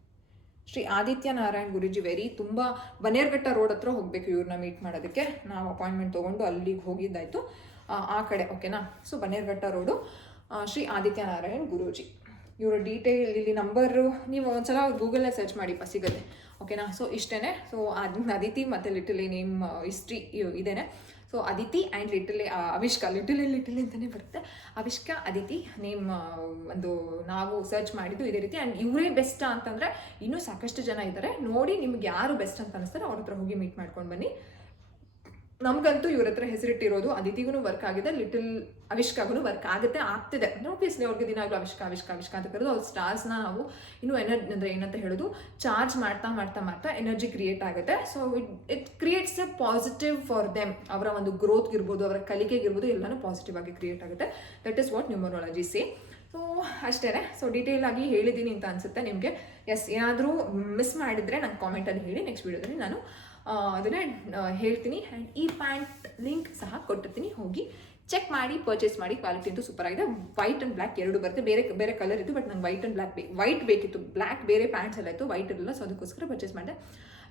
ಶ್ರೀ ಆದಿತ್ಯ ನಾರಾಯಣ್ ಗುರೂಜಿ ತುಂಬ ಬನ್ನೇರ್ಘಟ್ಟ ರೋಡ್ ಹತ್ರ ಹೋಗಬೇಕು ಇವ್ರನ್ನ ಮೀಟ್ ಮಾಡೋದಕ್ಕೆ. ನಾವು ಅಪಾಯಿಂಟ್ಮೆಂಟ್ ತೊಗೊಂಡು ಅಲ್ಲಿಗೆ ಹೋಗಿದ್ದಾಯಿತು, ಆ ಕಡೆ, ಓಕೆನಾ. So Bannerghatta road, Shri Aditya Narayan Guruji. ಇವರ ಡೀಟೇಲ್ ಇಲ್ಲಿ ನಂಬರು ನೀವು ಒಂದ್ಸಲ ಗೂಗಲಲ್ಲಿ ಸರ್ಚ್ ಮಾಡಿಪ್ಪ, ಸಿಗುತ್ತೆ, ಓಕೆನಾ. ಸೊ ಇಷ್ಟೇ. ಸೊ ಅದಿತಿ ಮತ್ತು ಲಿಟಲ್ ನೇಮ್ ಹಿಸ್ಟ್ರಿ ಇದೇನೆ. So Aditi and little Avishka, little ಅಂತಲೇ ಬರುತ್ತೆ, ಅವಿಷ್ಕಾ ಅದಿತಿ ನೇಮ್ ಒಂದು ನಾವು ಸರ್ಚ್ ಮಾಡಿದ್ದು ಇದೇ ರೀತಿ. ಆ್ಯಂಡ್ ಇವರೇ ಬೆಸ್ಟ್ ಅಂತಂದರೆ ಇನ್ನೂ ಸಾಕಷ್ಟು ಜನ ಇದ್ದಾರೆ, ನೋಡಿ ನಿಮ್ಗೆ ಯಾರು ಬೆಸ್ಟ್ ಅಂತ ಅನಿಸ್ತಾರೆ ಅವ್ರ ಹತ್ರ ಹೋಗಿ ಮೀಟ್ ಮಾಡ್ಕೊಂಡು ಬನ್ನಿ. ನಮಗಂತೂ ಇವ್ರ ಹತ್ರ ಹೆಸರಿಟ್ಟಿರೋದು, ಅದಿತಿಗೂ ವರ್ಕ್ ಆಗಿದೆ, ಲಿಟಲ್ ಅವಿಷ್ಕಾಗೂ ವರ್ಕ್ ಆಗ್ತಿದೆ. ಆಬ್ವಿಯಸ್ಲಿ ಅವ್ರಿಗೆ ದಿನಾಗಲೂ ಅವಿಷ್ಕಾ ಅಂತ ಕರೆದು ಅವ್ರ ಸ್ಟಾರ್ಸ್ನ ನಾವು ಇನ್ನೂ ಅಂದರೆ ಏನಂತ ಹೇಳೋದು, ಚಾರ್ಜ್ ಮಾಡ್ತಾ ಎನರ್ಜಿ ಕ್ರಿಯೇಟ್ ಆಗುತ್ತೆ. So it creates A positive for them. ಅವರ ಒಂದು ಗ್ರೋತ್ಗೆ ಇರ್ಬೋದು, ಅವರ ಕಲಿಕೆಗಿರ್ಬೋದು, ಎಲ್ಲನೂ ಪಾಸಿಟಿವ್ ಆಗಿ ಕ್ರಿಯೇಟ್ ಆಗುತ್ತೆ. That is what numerology say. So ಅಷ್ಟೇ. ಸೊ ಡೀಟೇಲ್ ಆಗಿ ಹೇಳಿದ್ದೀನಿ ಅಂತ ಅನಿಸುತ್ತೆ ನಿಮಗೆ. ಎಸ್, ಏನಾದರೂ ಮಿಸ್ ಮಾಡಿದರೆ ನಂಗೆ ಕಾಮೆಂಟಲ್ಲಿ ಹೇಳಿ, ನೆಕ್ಸ್ಟ್ ವೀಡಿಯೋದಲ್ಲಿ ನಾನು ಅದನ್ನೇ ಹೇಳ್ತೀನಿ. ಆ್ಯಂಡ್ ಈ ಪ್ಯಾಂಟ್ ಲಿಂಕ್ ಸಹ ಕೊಟ್ಟಿರ್ತೀನಿ, ಹೋಗಿ ಚೆಕ್ ಮಾಡಿ ಪರ್ಚೇಸ್ ಮಾಡಿ. ಕ್ವಾಲಿಟಿ ಅಂತೂ ಸೂಪರ್ ಆಗಿದೆ. ವೈಟ್ ಆ್ಯಂಡ್ ಬ್ಲ್ಯಾಕ್ ಎರಡು ಬರುತ್ತೆ, ಬೇರೆ ಕಲರ್ ಇತ್ತು, ಬಟ್ ನಂಗೆ ವೈಟ್ ಆ್ಯಂಡ್ ಬ್ಲ್ಯಾಕ್ ವೈಟ್ ಬೇಕಿತ್ತು, ಬ್ಲ್ಯಾಕ್ ಬೇರೆ ಪ್ಯಾಂಟ್ಸ್ ಎಲ್ಲ ಇತ್ತು, ವೈಟ್ ಇರಲಿಲ್ಲ. ಸೊ ಅದಕ್ಕೋಸ್ಕರ ಪರ್ಚೇಸ್ ಮಾಡಿದೆ.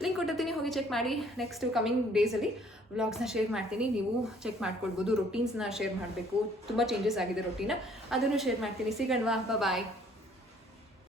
ಲಿಂಕ್ ಕೊಟ್ಟಿರ್ತೀನಿ, ಹೋಗಿ ಚೆಕ್ ಮಾಡಿ. ನೆಕ್ಸ್ಟ್ ಕಮಿಂಗ್ ಡೇಸಲ್ಲಿ ವ್ಲಾಗ್ಸ್ನ ಶೇರ್ ಮಾಡ್ತೀನಿ, ನೀವು ಚೆಕ್ ಮಾಡ್ಕೊಳ್ಬೋದು. ರೊಟೀನ್ಸ್ನ ಶೇರ್ ಮಾಡಬೇಕು, ತುಂಬ ಚೇಂಜಸ್ ಆಗಿದೆ ರೊಟೀನ, ಅದನ್ನು ಶೇರ್ ಮಾಡ್ತೀನಿ. ಸಿಗೋಣವಾ, ಬಾಯ್.